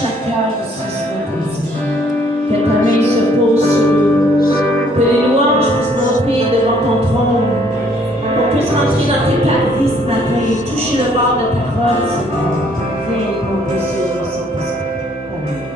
chaque cœur aussi ce matin. Que ta main se pose sur nous. Que les louanges puissent monter devant ton trône. Qu'on puisse rentrer dans tes parvis ce matin et toucher le bord de ta robe, Seigneur. Viens, mon précieux Saint-Esprit. Amen.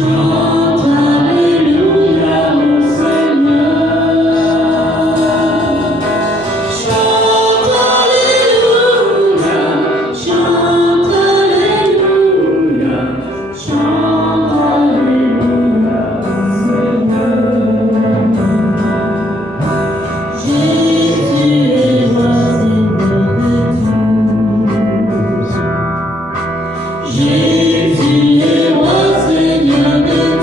Chante Alléluia, mon Seigneur. Chante Alléluia, chante Alléluia, chante Alléluia, mon Seigneur. Jésus est roi, Seigneur de tous. Jésus est roi, Seigneur de tous.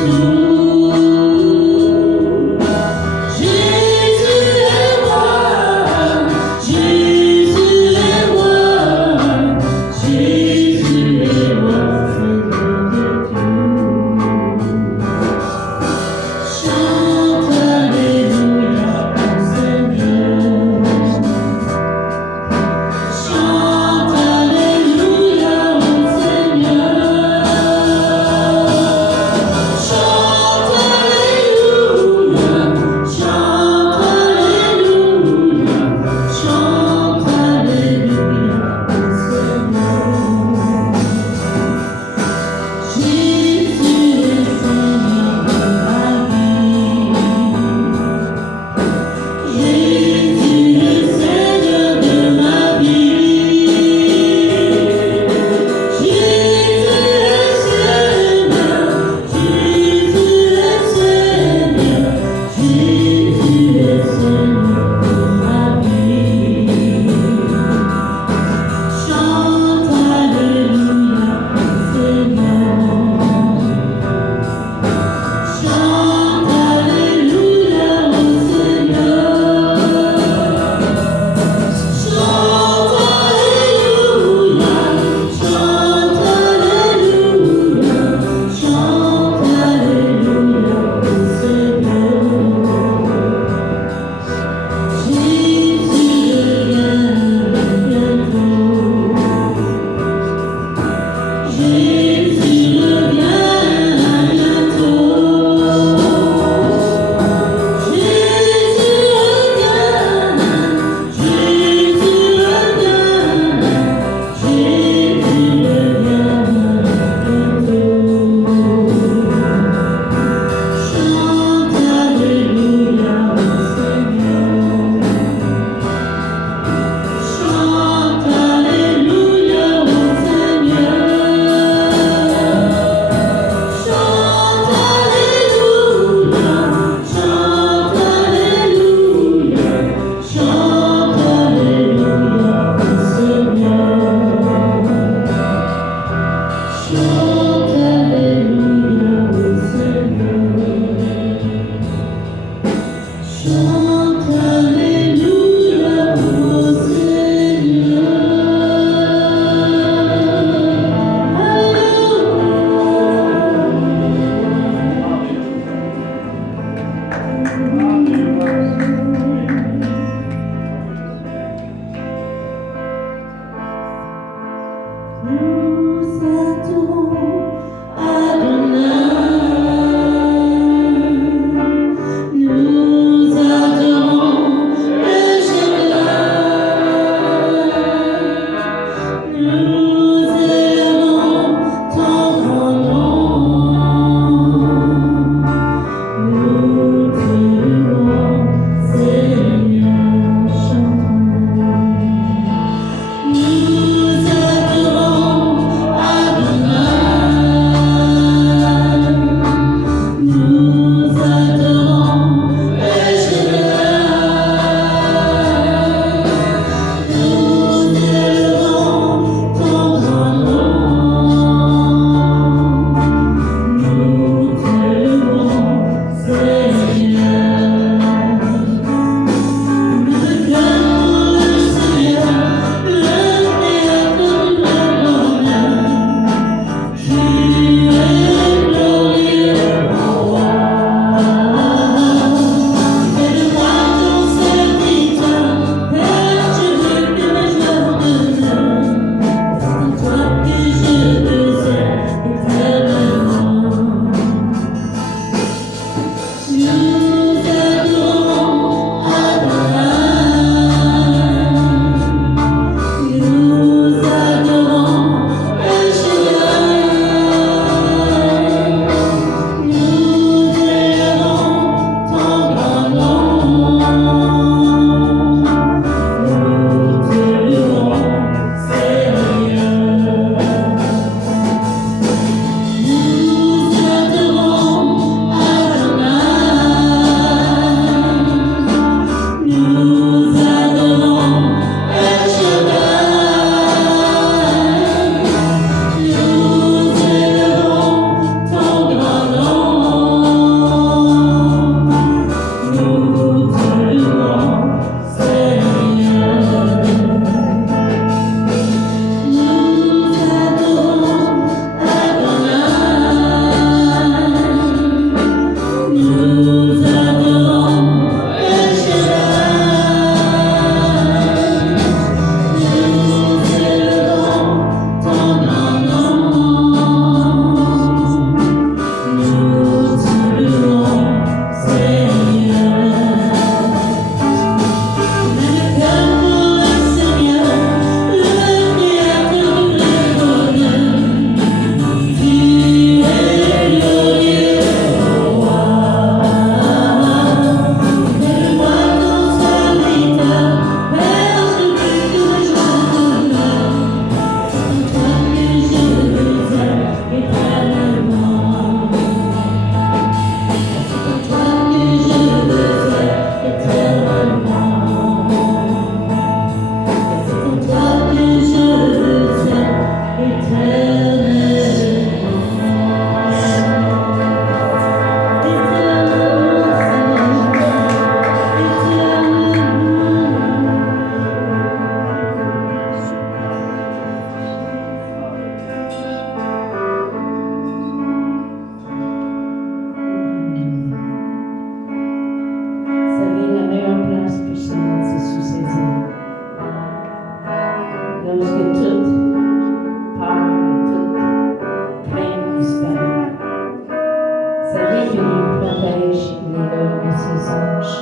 Ça vient que les protège les lèvres de ses anges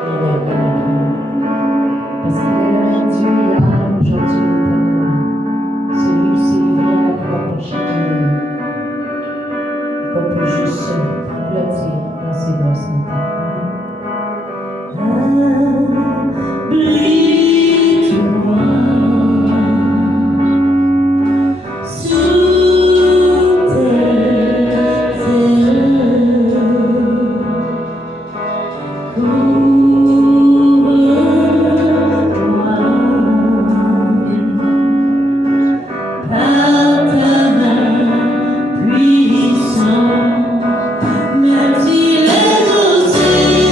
et leur bénédiction. Parce qu'il est le même Dieu hier, aujourd'hui et éternellement. Celui qui s'est livré à la croix pour chacun de nous. Et qu'on peut juste se blottir dans ses bras ce matin. Même si les océans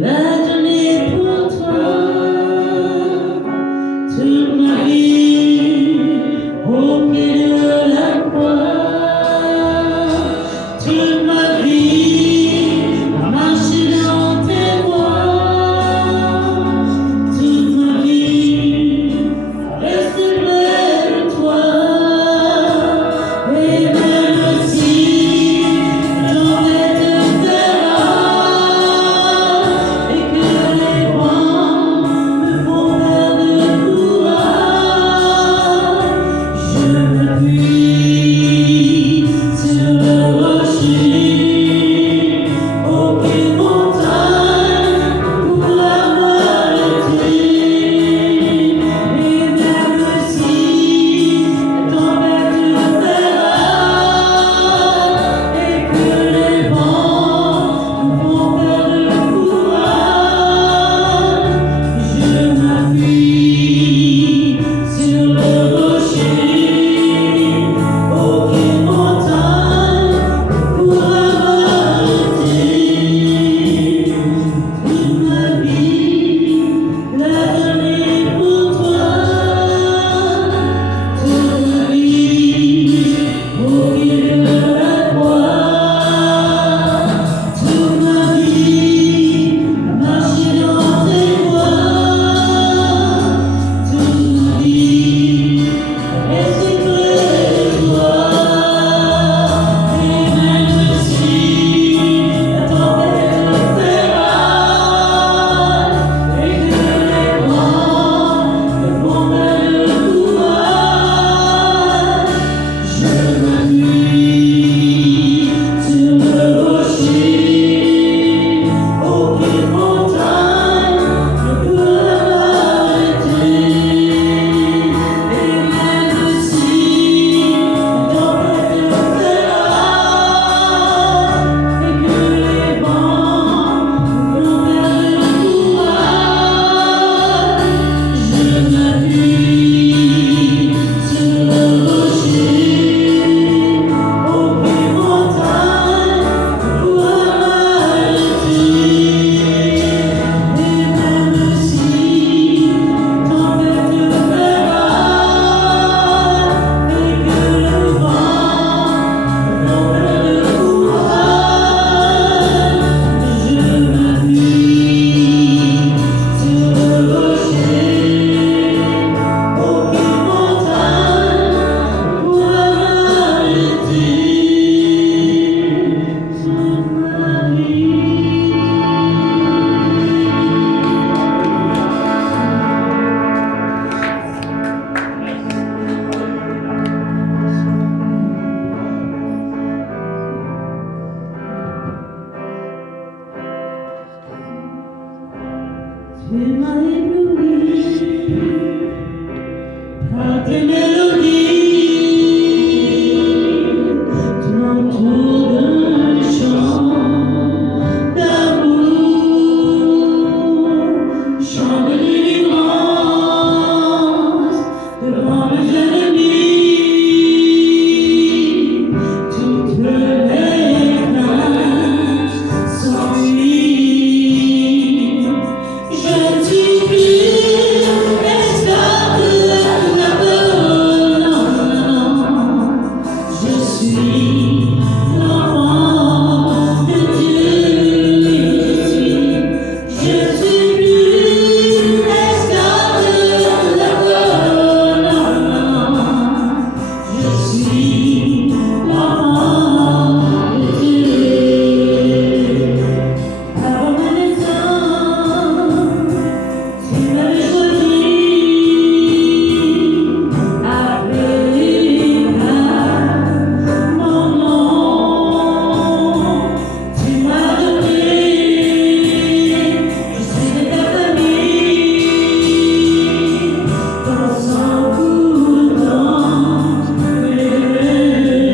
la donner pour toi toute ma vie au pied de la croix, toute ma vie à marcher dans tes voies, toute ma vie à rester près de toi, et même si ton te verra et que les vents me font perdre courage, je m'appuie sur le rocher, aucune montagne pourra m'arrêter, et même si la tempête me verra et que les vents me font perdre courage, je m'appuie sur le rocher, aucune montagne pourra m'arrêter. Toute ma vie, la donner pour toi, toute ma vie au pied de la croix, toute ma vie à marcher dans tes voies, toute ma vie à rester près de toi, et même si la tempête me verra et que les vents me font perdre courage, je m'appuie sur le rocher, aucune montagne ne pourra m'arrêter, et même si la tempête me verra et que les vents me font perdre courage, je m'appuie sur le rocher, aucune montagne ne pourra m'arrêter, et même si la tempête me verra et que le vent me font perdre courage, je m'appuie sur le rocher, aucune montagne pourra m'arrêter. Toute ma vie. Tu m'as ébloui par tes mélodies, tu m'entoures d'un chant d'amour, chant de délivrance devant mes ennemis. Toutes mes craintes s'enfuient. Je ne suis plus esclave de la peur, non, non. Je suis l'enfant de Dieu. Je suis plus esclave de la peur, non, non. Je suis l'enfant de Dieu. Avant ma naissance, tu m'avais choisi, appelé par mon nom. Tu m'as donné, je suis de ta famille, ton sang coulant mes veines.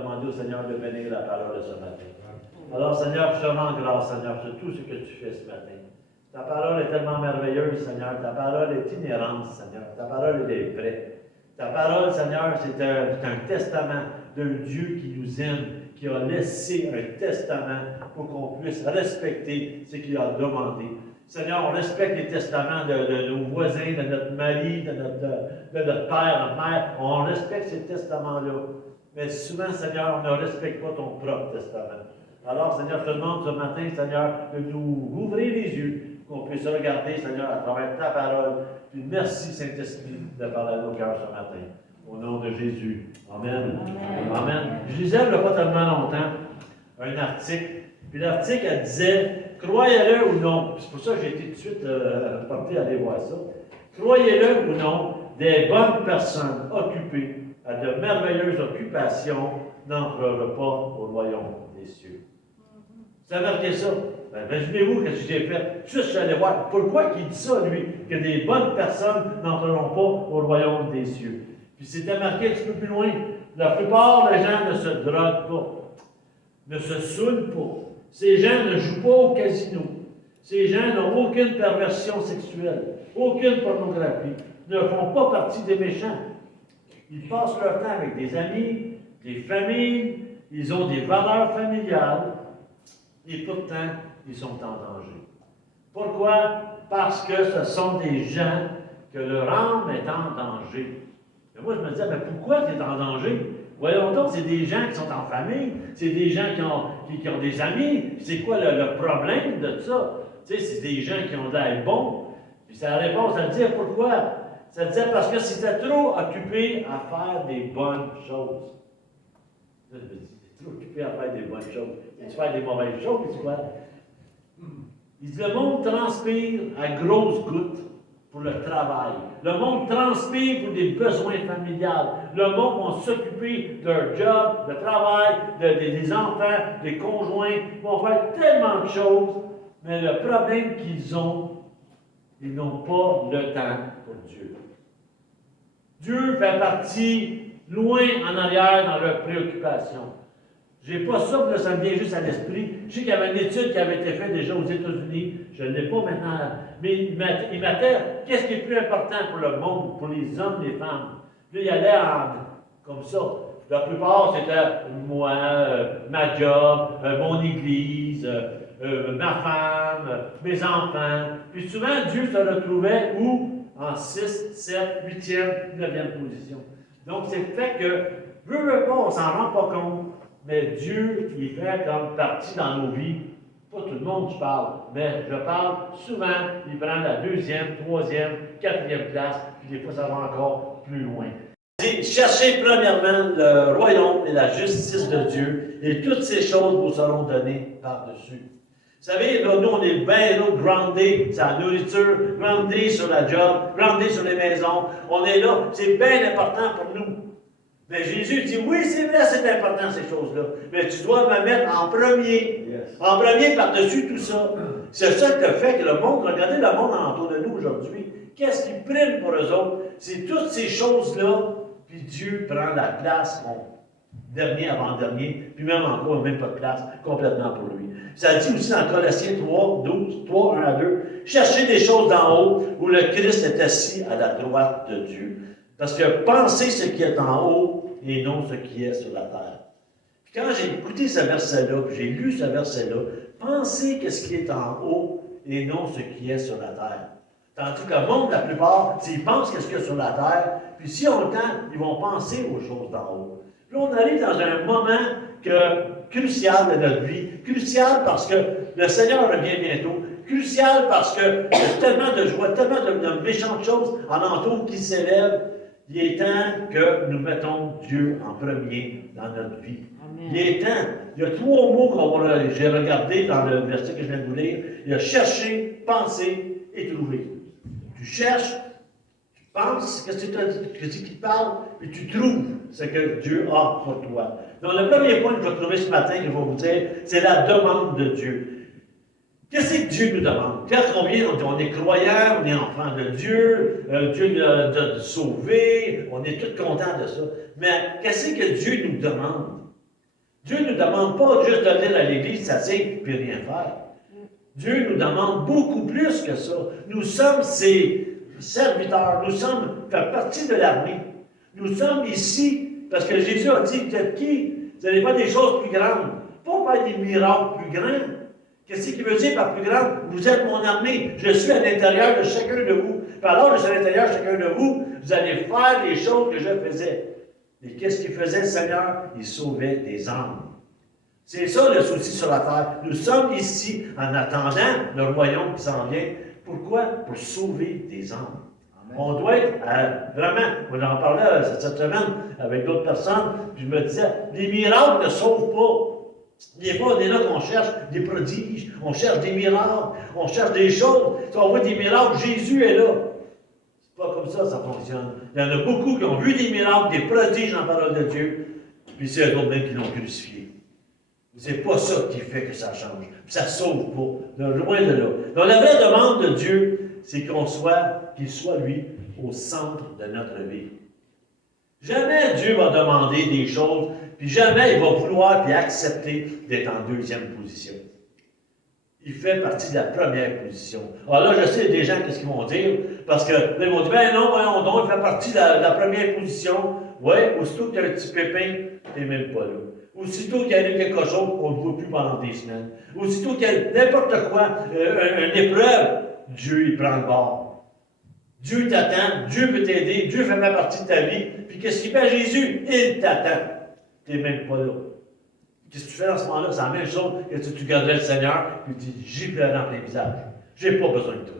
demander au Seigneur de bénir la parole de ce matin. Alors, Seigneur, je te rends grâce, Seigneur, sur tout ce que tu fais ce matin. Ta parole est tellement merveilleuse, Seigneur. Ta parole est inhérente, Seigneur. Ta parole, elle est vraie. Ta parole, Seigneur, c'est un testament d'un Dieu qui nous aime, qui a laissé un testament pour qu'on puisse respecter ce qu'il a demandé. Seigneur, on respecte les testaments de nos voisins, de notre mari, de notre père, notre mère. On respecte ces testaments-là. Mais souvent, Seigneur, on ne respecte pas ton propre testament. Alors, Seigneur, je te demande ce matin, Seigneur, de nous ouvrir les yeux, qu'on puisse regarder, Seigneur, à travers ta parole. Puis merci, Saint-Esprit, de parler à nos cœurs ce matin. Au nom de Jésus. Amen. Amen. Amen. Je lisais il n'y a pas tellement longtemps un article. Puis l'article, elle disait, croyez-le ou non, c'est pour ça que j'ai été tout de suite porté à aller voir ça. Croyez-le ou non, des bonnes personnes occupées à de merveilleuses occupations n'entreront pas au royaume des cieux. Vous avez remarqué ça? Ben, imaginez-vous ce que j'ai fait. Juste, je suis allé voir. Pourquoi il dit ça, lui? Que des bonnes personnes n'entreront pas au royaume des cieux. Puis c'était marqué un petit peu plus loin. La plupart des gens ne se droguent pas, ne se saoulent pas. Ces gens ne jouent pas au casino. Ces gens n'ont aucune perversion sexuelle, aucune pornographie, ne font pas partie des méchants. Ils passent leur temps avec des amis, des familles, ils ont des valeurs familiales, et pourtant, ils sont en danger. Pourquoi? Parce que ce sont des gens que leur âme est en danger. Et moi, je me disais, mais pourquoi tu es en danger? Voyons donc, c'est des gens qui sont en famille, c'est des gens qui ont des amis. C'est quoi le problème de ça? Tu sais, c'est des gens qui ont l'air bons. Puis sa réponse, ça dit pourquoi? Ça disait parce que c'était trop occupé à faire des bonnes choses. Là, je me dis, t'es trop occupé à faire des bonnes choses. Tu fais des mauvaises choses, tu vois. Il dit, le monde transpire à grosses gouttes pour le travail. Le monde transpire pour des besoins familiales. Le monde va s'occuper de leur job, de travail, des enfants, des conjoints. Ils vont faire tellement de choses, mais le problème qu'ils ont, ils n'ont pas le temps pour Dieu. Dieu fait partie loin en arrière dans leurs préoccupations. Je n'ai pas ça, mais ça me vient juste à l'esprit. Je sais qu'il y avait une étude qui avait été faite déjà aux États-Unis. Je ne l'ai pas maintenant. Mais il mettait qu'est-ce qui est plus important pour le monde, pour les hommes, les femmes. Là, il allait comme ça. La plupart, c'était moi, ma job, mon église, ma femme, mes enfants. Puis souvent, Dieu se retrouvait où? En 6, 7, 8e, 9e position. Donc, c'est fait que, veut pas, on ne s'en rend pas compte. Mais Dieu, il fait comme partie dans nos vies. Pas tout le monde, je parle, mais je parle souvent, il prend la 2e, 3e, 4e place, puis des fois, ça va encore plus loin. Cherchez premièrement le royaume et la justice de Dieu, et toutes ces choses vous seront données par-dessus. Vous savez, là, nous, on est bien groundés sur la nourriture, groundés sur la job, groundés sur les maisons. On est là, c'est bien important pour nous. Mais Jésus dit, oui, c'est vrai, c'est important ces choses-là. Mais tu dois me mettre en premier. Yes. En premier par-dessus tout ça. C'est ça qui fait que le monde, regardez le monde autour de nous aujourd'hui. Qu'est-ce qui prime pour eux autres? C'est toutes ces choses-là. Puis Dieu prend la place, dernier avant-dernier, puis même encore, même pas de place, complètement pour lui. Ça dit aussi dans Colossiens 3, 12, 3, 1 à 2, cherchez des choses d'en haut, où le Christ est assis à la droite de Dieu. Parce que pensez ce qui est en haut et non ce qui est sur la terre. Puis quand j'ai écouté ce verset-là, puis j'ai lu ce verset-là, pensez ce qui est en haut et non ce qui est sur la terre. Tandis que le monde, la plupart, s'ils pensent qu'est-ce qu'il y a sur la terre, puis si on le temps, ils vont penser aux choses d'en haut. Là, on arrive dans un moment crucial de notre vie, crucial parce que le Seigneur revient bientôt, crucial parce qu'il y a tellement de joie, tellement de méchantes choses en entour qui s'élèvent. Il est temps que nous mettons Dieu en premier dans notre vie. Amen. Il est temps. Il y a 3 mots que j'ai regardés dans le verset que je viens de vous lire. Il y a chercher, penser et trouver. Tu cherches, tu penses, qu'est-ce qui te parle, et tu trouves ce que Dieu a pour toi. Donc, le premier point que je vais trouver ce matin, que je vais vous dire, c'est la demande de Dieu. Qu'est-ce que Dieu nous demande? Quand on vient, on est croyant, on est enfant de Dieu, Dieu nous a sauvés, on est tous contents de ça. Mais qu'est-ce que Dieu nous demande? Dieu ne nous demande pas juste de venir à l'Église, s'asseoir puis rien faire. Dieu nous demande beaucoup plus que ça. Nous sommes ses serviteurs, nous sommes fait partie de l'armée. Nous sommes ici parce que Jésus a dit, vous êtes qui? Vous allez faire des choses plus grandes. Pas faire des miracles plus grands. Qu'est-ce qu'il veut dire par plus grande? Vous êtes mon armée. Je suis à l'intérieur de chacun de vous. Puis alors, je suis à l'intérieur de chacun de vous. Vous allez faire les choses que je faisais. Et qu'est-ce qu'il faisait, le Seigneur? Il sauvait des âmes. C'est ça le souci sur la terre. Nous sommes ici en attendant le royaume qui s'en vient. Pourquoi? Pour sauver des âmes. Amen. On doit être vraiment, on en parlait cette semaine avec d'autres personnes, puis je me disais, les miracles ne sauvent pas. Des fois, on est là qu'on cherche des prodiges, on cherche des miracles, on cherche des choses. Si on voit des miracles, Jésus est là. C'est pas comme ça fonctionne. Il y en a beaucoup qui ont vu des miracles, des prodiges dans la parole de Dieu, puis c'est eux autres même qui l'ont crucifié. C'est pas ça qui fait que ça change. Puis ça ne sauve pas. Loin de là. Donc la vraie demande de Dieu, c'est qu'il soit, lui, au centre de notre vie. Jamais Dieu va demander des choses, puis jamais il va vouloir puis accepter d'être en deuxième position. Il fait partie de la première position. Alors là, je sais des gens qu'est-ce qu'ils vont dire, parce que là, ils vont dire, ben non, voyons donc, il fait partie de la première position. Oui, aussitôt qu'il y a un petit pépin, tu n'es même pas là. Aussitôt qu'il y a quelque chose, on ne le voit plus pendant des semaines. Aussitôt qu'il y a n'importe quoi, une épreuve, Dieu, il prend le bord. Dieu t'attend, Dieu peut t'aider, Dieu fait partie de ta vie. Puis qu'est-ce qu'il fait à Jésus? Il t'attend. Tu n'es même pas là. Qu'est-ce que tu fais dans ce moment-là? C'est la même chose que si tu garderais le Seigneur, puis tu dis, j'y pleure dans les visages. Je n'ai pas besoin de toi.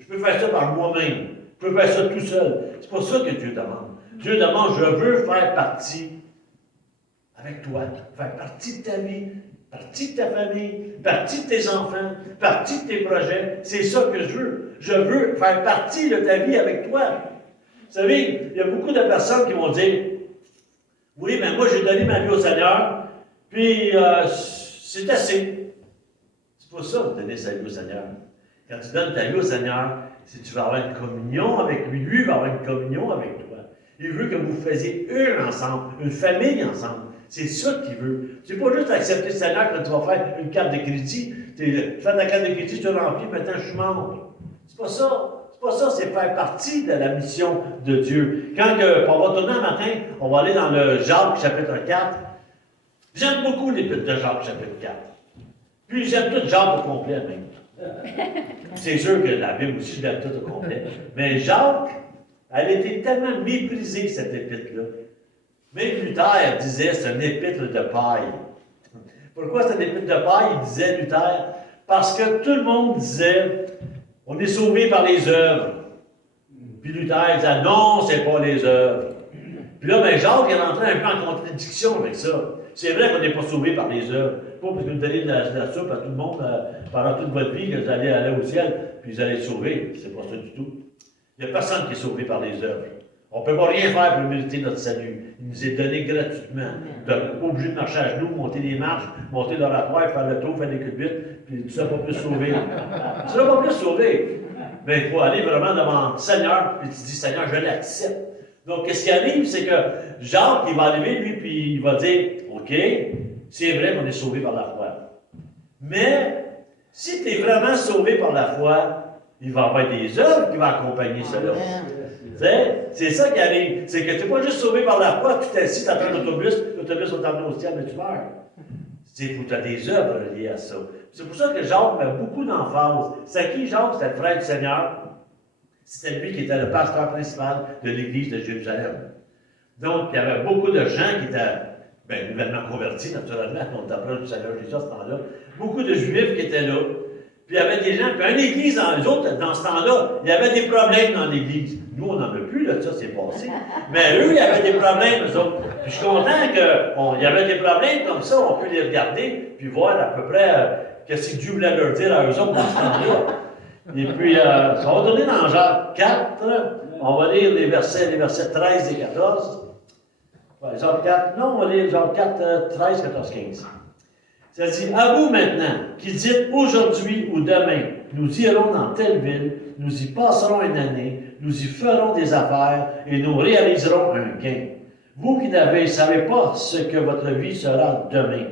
Je peux faire ça par moi-même. Je peux faire ça tout seul. C'est pas ça que Dieu demande. Dieu demande, je veux faire partie avec toi, faire partie de ta vie, partie de ta famille, partie de tes enfants, partie de tes projets. C'est ça que je veux. Je veux faire partie de ta vie avec toi. Vous savez, il y a beaucoup de personnes qui vont dire, oui, mais moi j'ai donné ma vie au Seigneur, puis c'est assez. C'est pas ça de donner sa vie au Seigneur. Quand tu donnes ta vie au Seigneur, c'est que tu vas avoir une communion avec lui, lui va avoir une communion avec toi. Il veut que vous faisiez ensemble, une famille ensemble. C'est ça qu'il veut. C'est pas juste accepter le Seigneur quand tu vas faire une carte de crédit. Tu fais ta carte de crédit, tu l'as remplie, maintenant je suis membre. C'est pas ça. C'est pas ça, c'est faire partie de la mission de Dieu. Quand on va tourner un matin, on va aller dans le Jacques chapitre 4. J'aime beaucoup l'épître de Jacques chapitre 4. Puis j'aime tout Jacques au complet même. C'est sûr que la Bible aussi, je l'aime tout au complet. Mais Jacques, elle était tellement méprisée, cette épître-là. Même Luther disait c'est un épître de paille. Pourquoi c'est un épître de paille, il disait Luther? Parce que tout le monde disait on est sauvé par les œuvres. Puis Luther disait non, c'est pas les œuvres. Puis là, ben Jacques est rentré un peu en contradiction avec ça. C'est vrai qu'on n'est pas sauvé par les œuvres. Pas parce que vous donnez de la soupe à tout le monde pendant toute votre vie, que vous allez aller au ciel, puis vous allez être sauvé. C'est pas ça du tout. Il n'y a personne qui est sauvé par les œuvres. On ne peut pas rien faire pour mériter notre salut. Il nous est donné gratuitement. Tu n'es pas obligé de marcher à genoux, monter les marches, monter l'oratoire, faire le tour, faire des culbutes, puis tu ne seras pas plus sauvé. Tu ne seras pas plus sauvé. Mais il faut aller vraiment devant le Seigneur, puis tu dis, Seigneur, je l'accepte. Donc, qu'est-ce qui arrive, c'est que Jacques, il va arriver, lui, puis il va dire, OK, c'est vrai qu'on est sauvé par la foi. Mais, si tu es vraiment sauvé par la foi, il va y avoir des œuvres qui vont accompagner cela. C'est ça qui arrive. C'est que tu n'es pas juste sauvé par la foi, tu t'assis, tu attends l'autobus va t'emmener au ciel, mais tu meurs. Il faut que tu as des œuvres liées à ça. C'est pour ça que Jacques met beaucoup d'emphase. C'est qui Jacques? C'était le frère du Seigneur. C'était lui qui était le pasteur principal de l'église de Jérusalem. Donc, il y avait beaucoup de gens qui étaient nouvellement convertis, naturellement, on t'approche du Seigneur Jésus à ce temps-là. Beaucoup de Juifs qui étaient là. Puis il y avait des gens, puis une église dans les autres, dans ce temps-là, il y avait des problèmes dans l'église. Nous, on n'en a plus, là, ça, c'est passé. Mais eux, il y avait des problèmes, eux autres. Puis je suis content qu'il y avait des problèmes comme ça, on peut les regarder, puis voir à peu près qu'est-ce que Dieu voulait leur dire à eux autres dans ce temps-là. Et puis, ça va donner dans Jacques 4, on va lire les versets 13 et 14. Ouais, Jacques 4, non, on va lire Jacques 4, 13, 14, 15. Ça dit, à vous maintenant, qui dites aujourd'hui ou demain, nous irons dans telle ville, nous y passerons une année, nous y ferons des affaires et nous réaliserons un gain. Vous qui ne savez pas ce que votre vie sera demain.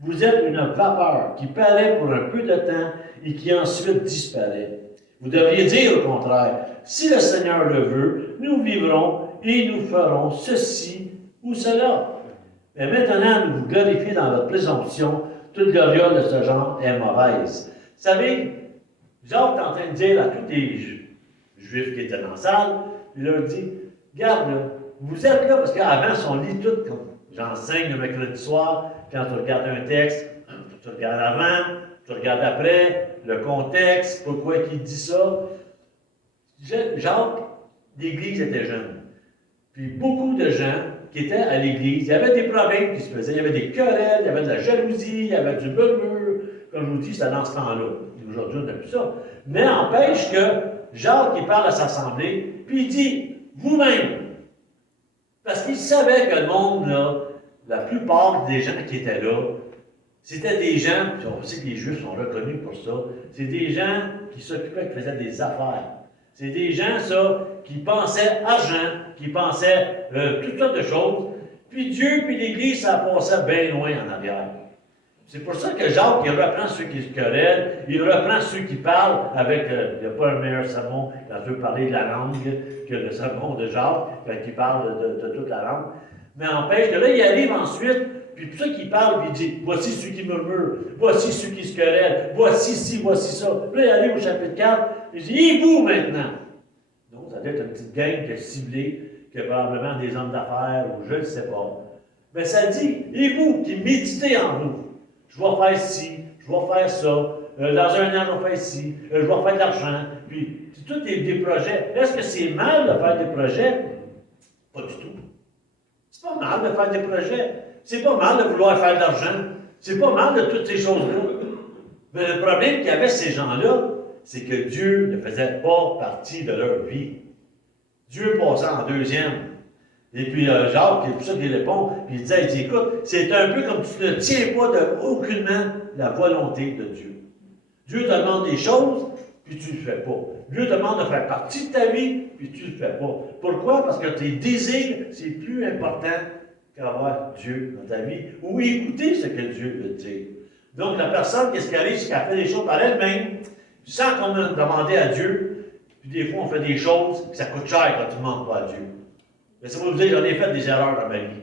Vous êtes une vapeur qui paraît pour un peu de temps et qui ensuite disparaît. Vous devriez dire au contraire, si le Seigneur le veut, nous vivrons et nous ferons ceci ou cela. Mais maintenant, vous vous glorifiez dans votre présomption, toute gloriole de ce genre est mauvaise. Vous savez, Jacques est en train de dire à tous les Juifs qui étaient dans la salle, il leur dit, regarde là, vous êtes là, parce qu'avant, on lit tout, comme j'enseigne le mercredi soir, quand tu regardes un texte, tu regardes avant, tu regardes après, le contexte, pourquoi il dit ça. Jacques, l'Église était jeune. Puis beaucoup de gens qui étaient à l'Église, il y avait des problèmes qui se faisaient, il y avait des querelles, il y avait de la jalousie, il y avait du murmure. Comme je vous dis, c'était dans ce temps-là. Aujourd'hui, on n'a plus ça. Mais n'empêche que Jacques, il parle à sa assemblée, puis il dit, vous-même, parce qu'il savait que le monde, là, la plupart des gens qui étaient là, c'était des gens, on sait que les Juifs sont reconnus pour ça, c'est des gens qui s'occupaient, qui faisaient des affaires. C'est des gens, ça, qui pensaient argent, qui pensaient toutes sortes de choses. Puis Dieu, puis l'Église, ça passait bien loin en arrière. C'est pour ça que Jacques, il reprend ceux qui se querellent, il reprend ceux qui parlent avec, il n'y a pas un meilleur sermon quand tu veux parler de la langue que le sermon de Jacques, quand il parle de toute la langue. Mais n'empêche que là, il arrive ensuite, puis pour ça qu'il parle, puis il dit, voici ceux qui murmurent, voici ceux qui se querellent, voici ci, voici ça. Puis là, il arrive au chapitre 4, il dit, et vous maintenant? Donc, ça doit être une petite gang qui est ciblée, que probablement des hommes d'affaires, ou je ne sais pas. Mais ça dit, et vous qui méditez en vous, je vais faire ci, je vais faire ça, dans un an, je vais faire ci, je vais faire de l'argent, puis c'est tous des projets. Est-ce que c'est mal de faire des projets? Pas du tout. C'est pas mal de faire des projets. C'est pas mal de vouloir faire de l'argent. C'est pas mal de toutes ces choses-là. Mais le problème qu'il y avait ces gens-là, c'est que Dieu ne faisait pas partie de leur vie. Dieu passait en deuxième. Et puis Jacques, c'est pour ça qu'il répond, puis il dit, écoute, c'est un peu comme tu ne tiens pas aucunement la volonté de Dieu. Dieu te demande des choses, puis tu ne le fais pas. Dieu te demande de faire partie de ta vie, puis tu ne le fais pas. Pourquoi? Parce que tes désirs, c'est plus important qu'avoir Dieu dans ta vie, ou écouter ce que Dieu veut dire. Donc la personne, qu'est-ce qui arrive, c'est qu'elle fait des choses par elle-même, sans qu'on ait demandé à Dieu, puis des fois on fait des choses, puis ça coûte cher quand tu ne demandes pas à Dieu. Mais ça va vous dire, j'en ai fait des erreurs dans ma vie.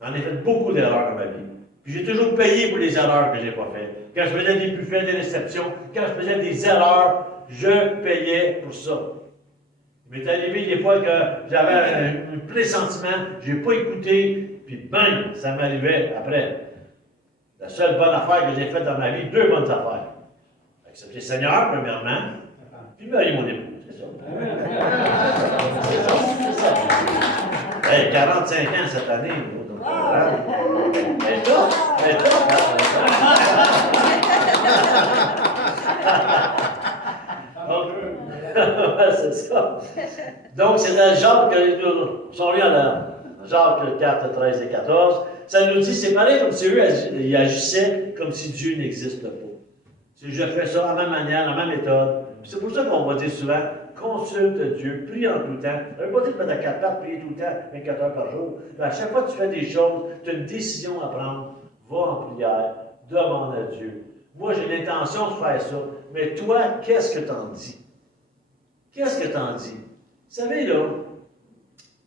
J'en ai fait beaucoup d'erreurs dans ma vie. Puis j'ai toujours payé pour les erreurs que je n'ai pas faites. Quand je faisais des buffets, des réceptions, quand je faisais des erreurs, je payais pour ça. Il m'est arrivé des fois que j'avais un pressentiment, je n'ai pas écouté, puis bang, ça m'arrivait après. La seule bonne affaire que j'ai faite dans ma vie, 2 bonnes affaires. Accepter le Seigneur, premièrement, puis marier mon époux, c'est ça. C'est ça. Hey, 45 ans cette année. Mais toi, c'est ça. Donc, c'est dans Jacques, sont lus dans Jacques 4, 13 et 14. Ça nous dit, c'est pareil comme si eux ils agissaient comme si Dieu n'existe pas. Si je fais ça à la même manière, à la même méthode. C'est pour ça qu'on va dire souvent, consulte Dieu, prie en tout temps. Ça ne veut pas dire de mettre à 4 pattes, prier tout le temps, 24 heures par jour. Mais à chaque fois que tu fais des choses, tu as une décision à prendre. Va en prière, demande à Dieu. Moi, j'ai l'intention de faire ça. Mais toi, qu'est-ce que tu en dis? Qu'est-ce que tu en dis? Vous savez, là,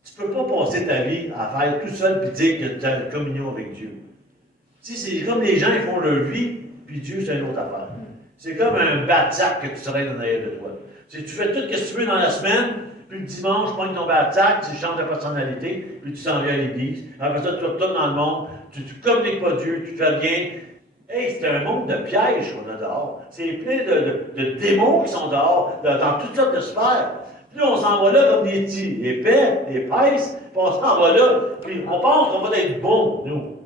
tu ne peux pas passer ta vie à faire tout seul et dire que tu as une communion avec Dieu. Tu sais, c'est comme les gens, ils font leur vie, puis Dieu, c'est une autre affaire. C'est comme un bat-sac que tu traînes en arrière de toi. Tu fais tout ce que tu veux dans la semaine, puis le dimanche, tu prends ton bat-sac, tu changes de personnalité, puis tu s'en viens à l'église. Après ça, tu retournes dans le monde, tu ne communiques pas Dieu, tu ne fais rien. Hey, c'est un monde de pièges qu'on a dehors. C'est plein de démons qui sont dehors, dans toutes sortes de sphères. Puis là, on s'en va là comme des petits épais, épaisses, puis on s'en va là, puis on pense qu'on va être bon, nous.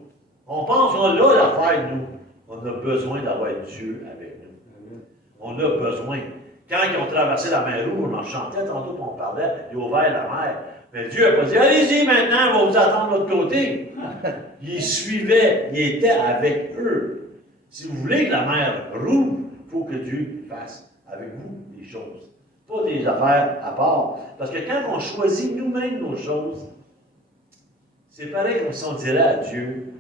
On pense qu'on a là l'affaire, nous. On a besoin d'avoir Dieu avec nous. On a besoin. Quand ils ont traversé la mer Rouge, on en chantait tantôt, on parlait, ils ont ouvert la mer. Mais Dieu n'a pas dit, allez-y maintenant, on va vous attendre de l'autre côté. Il suivait, il était avec eux. Si vous voulez que la mer roule, il faut que Dieu fasse avec vous des choses. Pas des affaires à part. Parce que quand on choisit nous-mêmes nos choses, C'est pareil comme si on dirait à Dieu,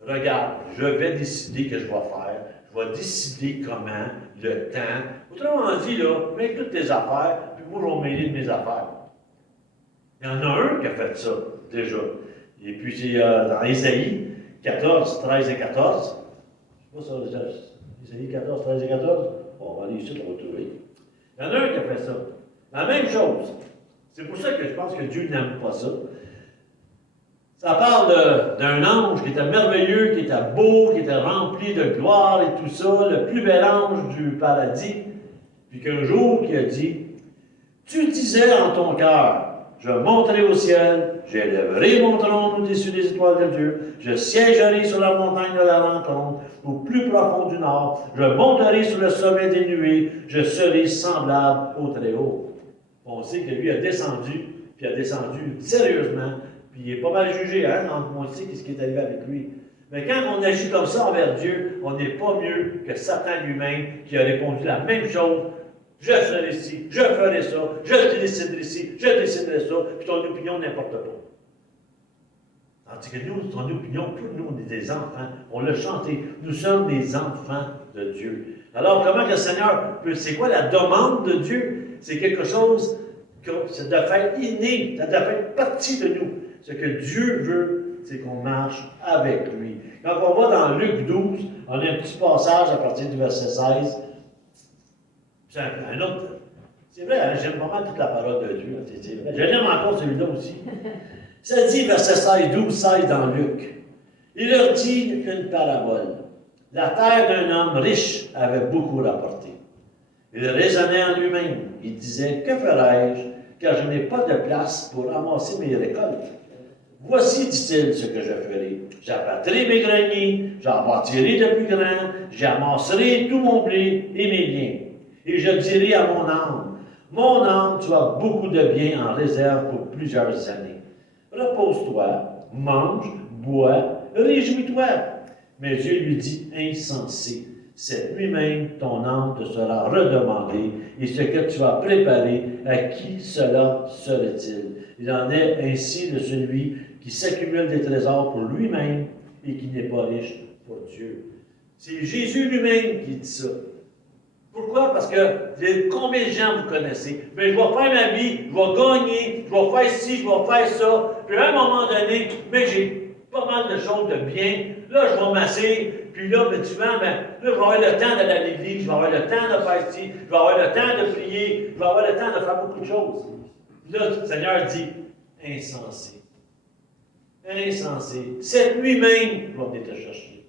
regarde, je vais décider que je vais faire, je vais décider comment, le temps. Autrement dit, là, mets toutes tes affaires, puis moi, je vais mêler de mes affaires. Il y en a un qui a fait ça, déjà. Et puis, c'est dans Ésaïe 14, 13 et 14. Je sais pas ça, Ésaïe 14, 13 et 14. Bon, on va aller ici, on va trouver. Il y en a un qui a fait ça. La même chose. C'est pour ça que je pense que Dieu n'aime pas ça. Ça parle d'un ange qui était merveilleux, qui était beau, qui était rempli de gloire et tout ça, le plus bel ange du paradis. Puis qu'un jour, qui a dit, « Tu disais en ton cœur, je monterai au ciel, j'élèverai mon trône au-dessus des étoiles de Dieu, je siégerai sur la montagne de la rencontre, au plus profond du nord, je monterai sur le sommet des nuées, je serai semblable au Très-Haut. » On sait que lui a descendu, puis a descendu sérieusement, puis il est pas mal jugé, hein, on sait ce qui est arrivé avec lui. Mais quand on agit comme ça envers Dieu, on n'est pas mieux que Satan lui-même qui a répondu la même chose. Je serai ici, je ferai ça, je déciderai ici, je déciderai ça, puis ton opinion n'importe pas. Tandis que nous, ton opinion, tous nous, on est des enfants, on l'a chanté, nous sommes des enfants de Dieu. Alors, comment que le Seigneur peut, c'est quoi la demande de Dieu? C'est quelque chose que ça doit faire inné, ça doit faire partie de nous. Ce que Dieu veut, c'est qu'on marche avec lui. Quand on va dans Luc 12, on a un petit passage à partir du verset 16. C'est un autre. C'est vrai, hein, j'aime pas mal toute la parole de Dieu. C'est vrai. Je l'aime encore celui-là aussi. Ça dit, verset 16, 12, 16 dans Luc. Il leur dit une parabole. La terre d'un homme riche avait beaucoup rapporté. Il raisonnait en lui-même. Il disait, que ferai-je, car je n'ai pas de place pour amasser mes récoltes. Voici, dit-il, ce que je ferai. J'abattrai mes greniers, j'en bâtirai de plus grands, j'amasserai tout mon blé et mes biens. Et je dirai à mon âme, tu as beaucoup de biens en réserve pour plusieurs années. Repose-toi, mange, bois, réjouis-toi. Mais Dieu lui dit, insensé, cette nuit même, ton âme te sera redemandée, et ce que tu as préparé, à qui cela serait-il? Il en est ainsi de celui qui s'accumule des trésors pour lui-même et qui n'est pas riche pour Dieu. C'est Jésus lui-même qui dit ça. Pourquoi? Parce que combien de gens vous connaissez? Mais je vais faire ma vie, je vais gagner, je vais faire ci, je vais faire ça. Puis à un moment donné, mais j'ai pas mal de choses de bien. Là, je vais masser. Puis là, ben, tu vois, là, je vais avoir le temps d'aller à l'église, je vais avoir le temps de faire ci, je vais avoir le temps de prier, je vais avoir le temps de faire beaucoup de choses. Puis là, le Seigneur dit, insensé. Insensé. Cette nuit même, je vais venir te chercher.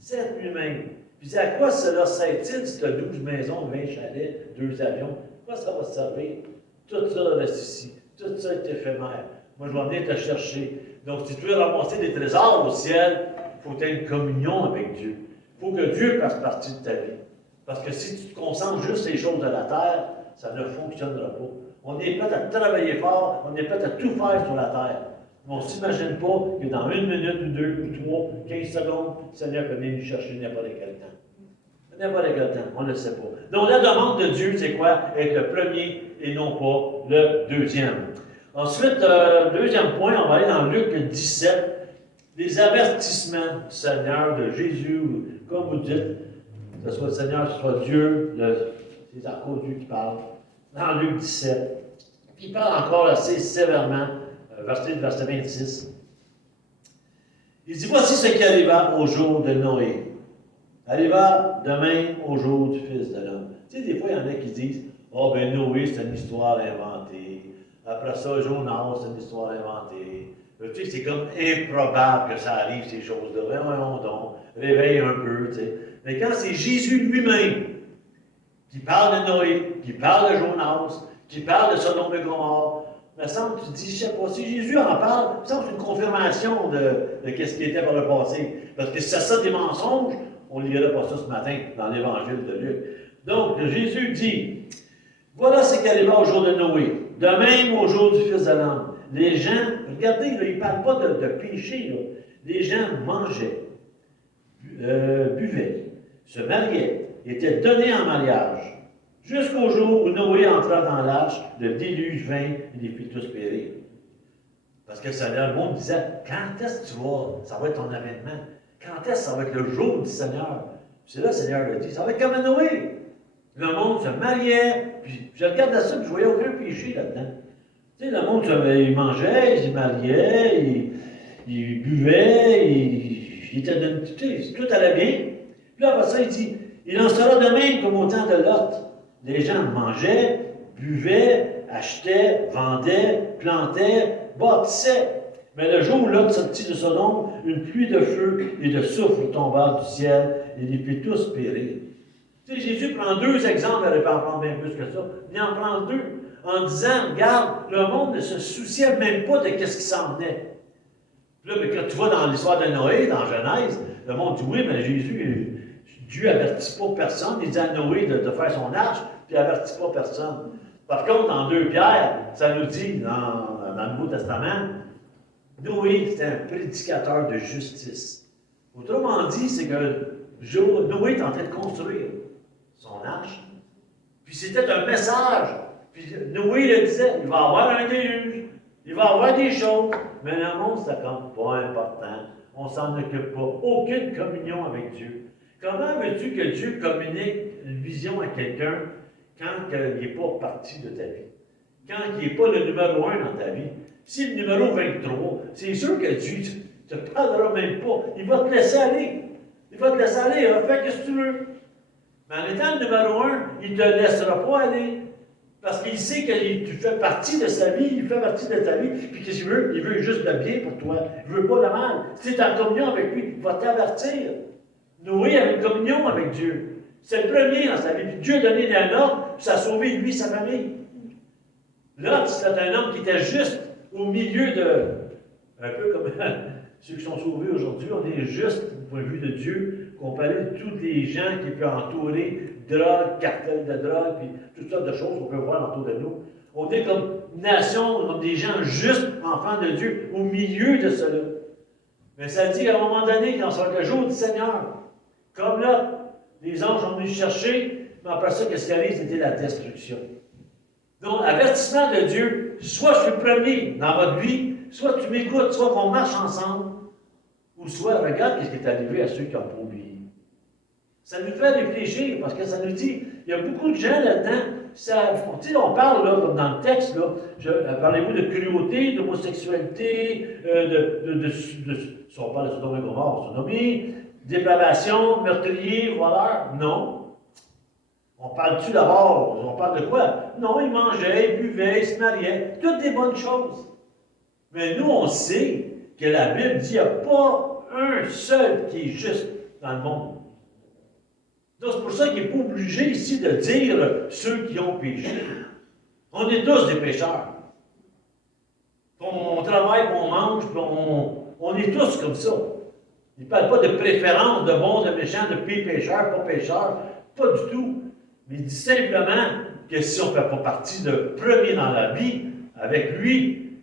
Cette nuit même. Puis à quoi cela sert-il si tu as 12 maisons, 20 chalets, 2 avions? Quoi ça va te servir? Tout ça reste ici. Tout ça est éphémère. Moi, je vais venir te chercher. Donc, si tu veux ramasser des trésors au ciel, il faut que tu aies une communion avec Dieu. Il faut que Dieu fasse partie de ta vie. Parce que si tu te concentres juste sur les choses de la terre, ça ne fonctionnera pas. On est prêt à travailler fort, on est prêt à tout faire sur la terre. Mais on ne s'imagine pas que dans 1 minute ou 2 ou 3, 15 secondes, le Seigneur peut venir nous chercher n'importe quel temps. N'importe quel temps, on ne le sait pas. Donc la demande de Dieu, c'est quoi? Être le premier et non pas le deuxième. Ensuite, deuxième point, on va aller dans Luc 17. Les avertissements du Seigneur, de Jésus, comme vous dites, que ce soit le Seigneur, que ce soit Dieu, c'est encore Dieu qui parle. Dans Luc 17. Puis il parle encore assez sévèrement, verset 26. Il dit, voici ce qui arriva au jour de Noé. Arriva de même au jour du Fils de l'homme. Tu sais, des fois, il y en a qui disent, oh, ben Noé, c'est une histoire inventée. Après ça, Jonas, c'est une histoire inventée. Tu sais, c'est comme improbable que ça arrive, ces choses-là. Voyons donc, réveille un peu, tu sais. Mais quand c'est Jésus lui-même qui parle de Noé, qui parle de Jonas, qui parle de Sodome et Gomorrhe, il me semble que tu te dis, je ne sais pas, si Jésus en parle, il me semble que c'est une confirmation de ce qui était par le passé. Parce que si c'est ça des mensonges, on ne lirait pas ça ce matin dans l'Évangile de Luc. Donc, Jésus dit, voilà ce qui arriva au jour de Noé, de même au jour du Fils de l'homme. Les gens, regardez, là, il ne parle pas de péché, là. Les gens mangeaient, buvaient, se mariaient, étaient donnés en mariage, jusqu'au jour où Noé entra dans l'arche, le déluge vint et les fit tous périr. Parce que le monde disait, quand est-ce que ça va être ton avènement? Quand est-ce que ça va être le jour du Seigneur? C'est là, le Seigneur le dit, ça va être comme à Noé. Le monde se mariait, puis je regardais ça, puis je voyais aucun péché là-dedans. Tu sais, le monde, il mangeait, il se mariait, il buvait, il était tu sais, tout allait bien. Puis là, après ça, il dit, il en sera de même comme au temps de Lot. Les gens mangeaient, buvaient, achetaient, vendaient, plantaient, bâtissaient. Mais le jour où Lot sortit de Sodome, une pluie de feu et de soufre tomba du ciel et les fit tous périr. Tu sais, Jésus prend deux exemples, il aurait pu en prendre bien plus que ça. Il en prend deux, en disant, regarde, le monde ne se souciait même pas de ce qui s'en venait. Puis là, quand tu vas dans l'histoire de Noé, dans Genèse, le monde dit, oui, mais Dieu n'avertit pas personne. Il dit à Noé de faire son arche, puis il n'avertit pas personne. Par contre, dans 2 Pierre, ça nous dit, dans le Nouveau Testament, Noé, c'était un prédicateur de justice. Autrement dit, c'est que Noé est en train de construire son arche. Puis c'était un message. Puis Noé le disait, il va y avoir un déluge, il va y avoir des choses, mais le monde, c'est comme pas important. On s'en occupe pas. Aucune communion avec Dieu. Comment veux-tu que Dieu communique une vision à quelqu'un quand il n'est pas parti de ta vie? Quand il n'est pas le numéro 1 dans ta vie? Si le numéro 23, c'est sûr que Dieu ne te parlera même pas. Il va te laisser aller. Il va te laisser aller. Il va faire ce que tu veux. Mais en étant le numéro 1, il ne te laissera pas aller. Parce qu'il sait que tu fais partie de sa vie, il fait partie de ta vie, puis qu'est-ce qu'il veut? Il veut juste le bien pour toi. Il ne veut pas le mal. Si tu es en communion avec lui, il va t'avertir. Noé avait une communion avec Dieu. C'est le premier dans sa vie. Puis Dieu a donné un ordre, puis ça a sauvé lui et sa famille. Lot, c'était un homme qui était juste au milieu de. Un peu comme ceux qui sont sauvés aujourd'hui, on est juste, du point de vue de Dieu, comparé de tous les gens qui peuvent entourer drogue, cartel de drogue, puis toutes sortes de choses qu'on peut voir autour de nous. On est comme nation, comme des gens justes, enfants de Dieu, au milieu de cela. Mais ça dit qu'à un moment donné, quand sera le jour du Seigneur, comme là, les anges sont venus chercher, mais après ça, qu'est-ce qui arrive? C'était la destruction. Donc, avertissement de Dieu, soit je suis premier dans votre vie, soit tu m'écoutes, soit qu'on marche ensemble, ou soit regarde ce qui est arrivé à ceux qui n'ont pas oublié. Ça nous fait réfléchir, parce que ça nous dit, il y a beaucoup de gens là-dedans, on parle, là, comme dans le texte, là, parlez-vous de cruauté, d'homosexualité, si on parle de Sodome et Gomorrhe, sodomie, dépravation, meurtrier, voleur, non. On parle-tu d'abord, on parle de quoi? Non, ils mangeaient, ils buvaient, ils se mariaient, toutes des bonnes choses. Mais nous, on sait que la Bible dit qu'il n'y a pas un seul qui est juste dans le monde. Donc, c'est pour ça qu'il n'est pas obligé ici de dire ceux qui ont péché. On est tous des pécheurs. On travaille, on mange, on est tous comme ça. Il ne parle pas de préférence, de bons, de méchants, de pires pécheurs, pas pécheurs, pas du tout. Mais il dit simplement que si on ne fait pas partie de premier dans la vie, avec lui,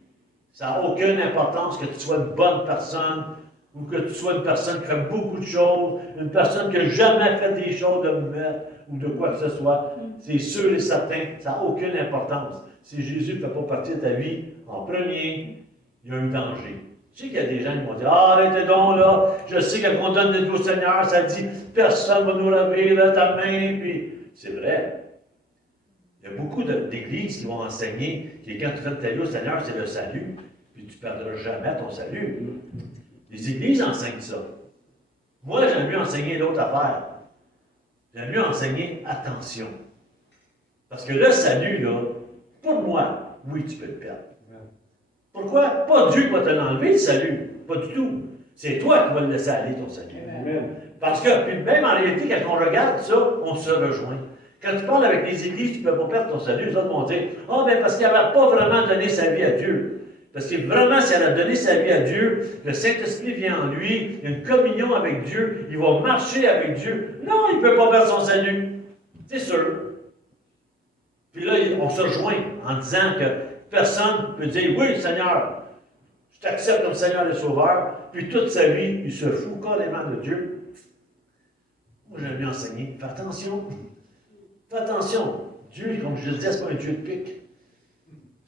ça n'a aucune importance que tu sois une bonne personne, ou que tu sois une personne qui fait beaucoup de choses, une personne qui n'a jamais fait des choses de mauvais, ou de quoi que ce soit. C'est sûr et certain, ça n'a aucune importance. Si Jésus ne fait pas partie de ta vie, en premier, il y a un danger. Je sais qu'il y a des gens qui vont dire, ah, arrêtez donc là, je sais que quand on donne des au Seigneur, ça dit, personne ne va nous laver là, ta main, puis c'est vrai. Il y a beaucoup d'églises qui vont enseigner que quand tu donnes ta vie au Seigneur, c'est le salut, puis tu ne perdras jamais ton salut. Les églises enseignent ça. Moi, j'aime mieux enseigner l'autre affaire. J'aime mieux enseigner attention. Parce que le salut, là, pour moi, oui, tu peux le perdre. Pourquoi? Pas Dieu qui va te l'enlever, le salut. Pas du tout. C'est toi qui vas le laisser aller, ton salut. Amen. Parce que, puis même en réalité, quand on regarde ça, on se rejoint. Quand tu parles avec les églises, tu ne peux pas perdre ton salut, les autres vont dire, ah, bien, parce qu'il n'avait pas vraiment donné sa vie à Dieu. Parce que vraiment, si elle a donné sa vie à Dieu, le Saint-Esprit vient en lui, il y a une communion avec Dieu, il va marcher avec Dieu. Non, il ne peut pas perdre son salut. C'est sûr. Puis là, on se rejoint en disant que personne ne peut dire, oui, Seigneur, je t'accepte comme Seigneur et Sauveur, puis toute sa vie, il se fout carrément de Dieu. Moi, j'aime bien enseigner. Fais attention. Fais attention. Dieu, comme je le disais, ce n'est pas un Dieu de pique.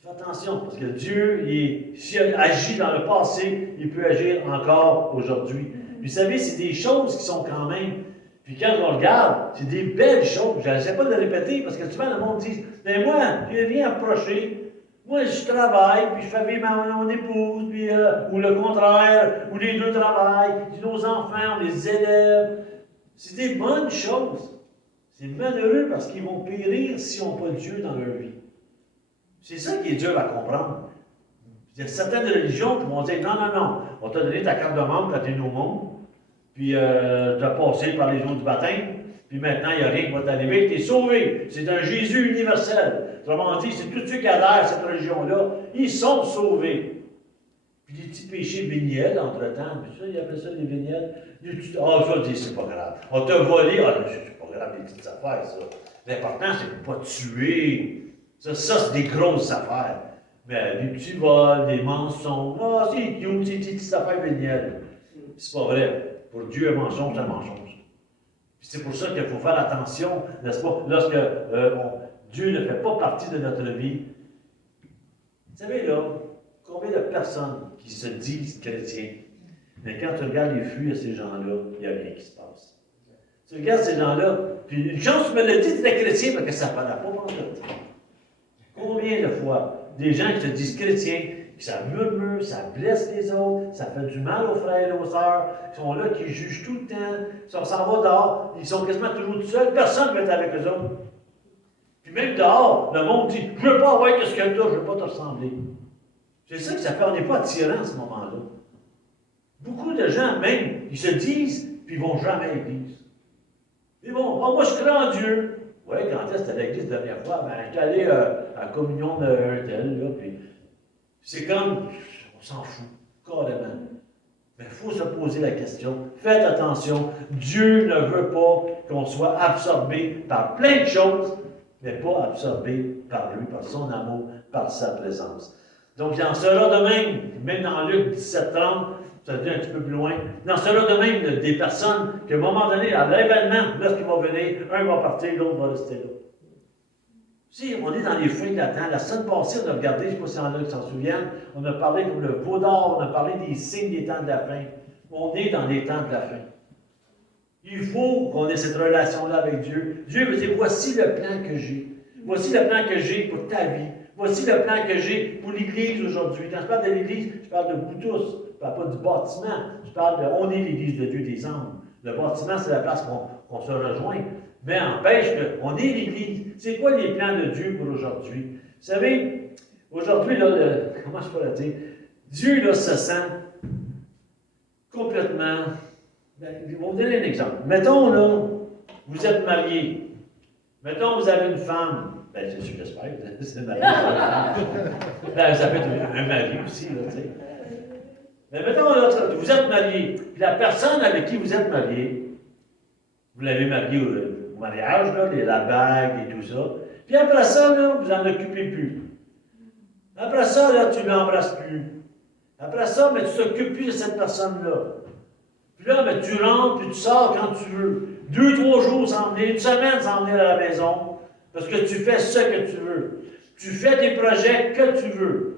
Fais attention, parce que Dieu, s'il agit dans le passé, il peut agir encore aujourd'hui. Puis vous savez, c'est des choses qui sont quand même, puis quand on regarde, c'est des belles choses. Je n'essaie pas de le répéter, parce que souvent le monde dit, mais moi, je n'ai rien à reprocher. Moi, je travaille, puis je fais vivre mon épouse, puis, ou le contraire, ou les deux travaillent, puis nos enfants, on les élève. C'est des bonnes choses. C'est malheureux parce qu'ils vont périr s'ils n'ont pas Dieu dans leur vie. C'est ça qui est dur à comprendre. Il y a certaines religions qui vont dire, non, non, non, on t'a donné ta carte de membre quand tu es au monde, puis tu as passé par les eaux du baptême, puis maintenant, il n'y a rien qui va t'arriver, tu es sauvé. C'est un Jésus universel. Autrement dit, c'est tous ceux qui adhèrent à cette religion-là, ils sont sauvés. Puis des petits péchés véniels, entre-temps, puis ça, il appelle ça des véniels. Ah, ça, c'est pas grave. On t'a volé, c'est pas grave, des petites affaires, ça. L'important, c'est de ne pas tuer. Ça, c'est des grosses affaires. Mais des petits vols, des mensonges, c'est cute, c'est des petites affaires vénielles. C'est pas vrai. Pour Dieu, un mensonge, c'est un mensonge. Puis c'est pour ça qu'il faut faire attention, n'est-ce pas, lorsque Dieu ne fait pas partie de notre vie. Vous savez, là, combien de personnes qui se disent chrétiens, mais quand tu regardes les flux de ces gens-là, il n'y a rien qui se passe. Tu regardes ces gens-là, puis une chance, tu me l'as dit, tu es chrétien, parce que ça ne paraît pas pour toi. Combien de fois, des gens qui se disent chrétiens, puis ça murmure, ça blesse les autres, ça fait du mal aux frères et aux sœurs, qui sont là, qui jugent tout le temps, si on s'en va dehors, ils sont quasiment toujours tout seuls, personne ne veut être avec eux autres. Puis même dehors, le monde dit, je ne veux pas avoir ce que tu as, je ne veux pas te ressembler. C'est ça que ça fait, on n'est pas attirant à ce moment-là. Beaucoup de gens, même, ils se disent, puis ils ne vont jamais à l'église. Ils vont, oh, moi je crois en Dieu. Oui, quand est-ce que c'était à l'église la dernière fois? Ben, j'étais allé à la communion d'un tel, là, puis c'est comme, on s'en fout, carrément. Mais il faut se poser la question. Faites attention, Dieu ne veut pas qu'on soit absorbé par plein de choses, mais pas absorbé par lui, par son amour, par sa présence. Donc, il en sera de même dans Luc 17:30, ça dit un petit peu plus loin, il en sera de même des personnes qu'à un moment donné, à l'événement, lorsqu'il va venir, un va partir, l'autre va rester là. Si on est dans les fins de la temps, la semaine passée, on a regardé, je ne sais pas si il y en a qui s'en souviennent, on a parlé comme le veau d'or, on a parlé des signes des temps de la fin. On est dans les temps de la fin. Il faut qu'on ait cette relation-là avec Dieu. Dieu veut dire, voici le plan que j'ai. Voici le plan que j'ai pour ta vie. Voici le plan que j'ai pour l'Église aujourd'hui. Quand je parle de l'Église, je parle de vous tous. Je ne parle pas du bâtiment. Je parle de, on est l'Église de Dieu des âmes. Le bâtiment, c'est la place qu'on se rejoint. Mais n'empêche qu'on est l'Église. C'est quoi les plans de Dieu pour aujourd'hui? Vous savez, aujourd'hui, là, comment je peux le dire? Dieu, là, se sent complètement... je vais vous donner un exemple. Mettons, là, vous êtes marié. Mettons, vous avez une femme. Ben, c'est sûr, j'espère. C'est marié. Ben, ça peut être un mari aussi, là, tu sais. Mais mettons, là, vous êtes marié. Puis la personne avec qui vous êtes marié, vous l'avez marié au mariage, là, la bague et tout ça. Puis après ça, là, vous n'en occupez plus. Après ça, là, tu ne l'embrasses plus. Après ça, mais tu ne t'occupes plus de cette personne-là. Puis là, mais tu rentres, puis tu sors quand tu veux. 2-3 jours sans venir, une semaine sans venir à la maison. Parce que tu fais ce que tu veux. Tu fais des projets que tu veux.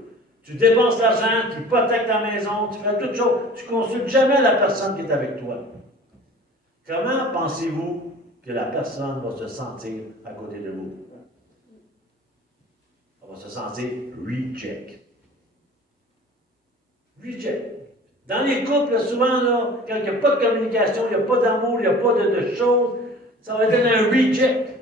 Tu dépenses l'argent, tu hypothèques ta maison, tu fais toutes choses. Tu ne consultes jamais la personne qui est avec toi. Comment pensez-vous que la personne va se sentir à côté de vous? Elle va se sentir reject. Reject. Dans les couples, souvent, là, quand il n'y a pas de communication, il n'y a pas d'amour, il n'y a pas de choses, ça va être un reject.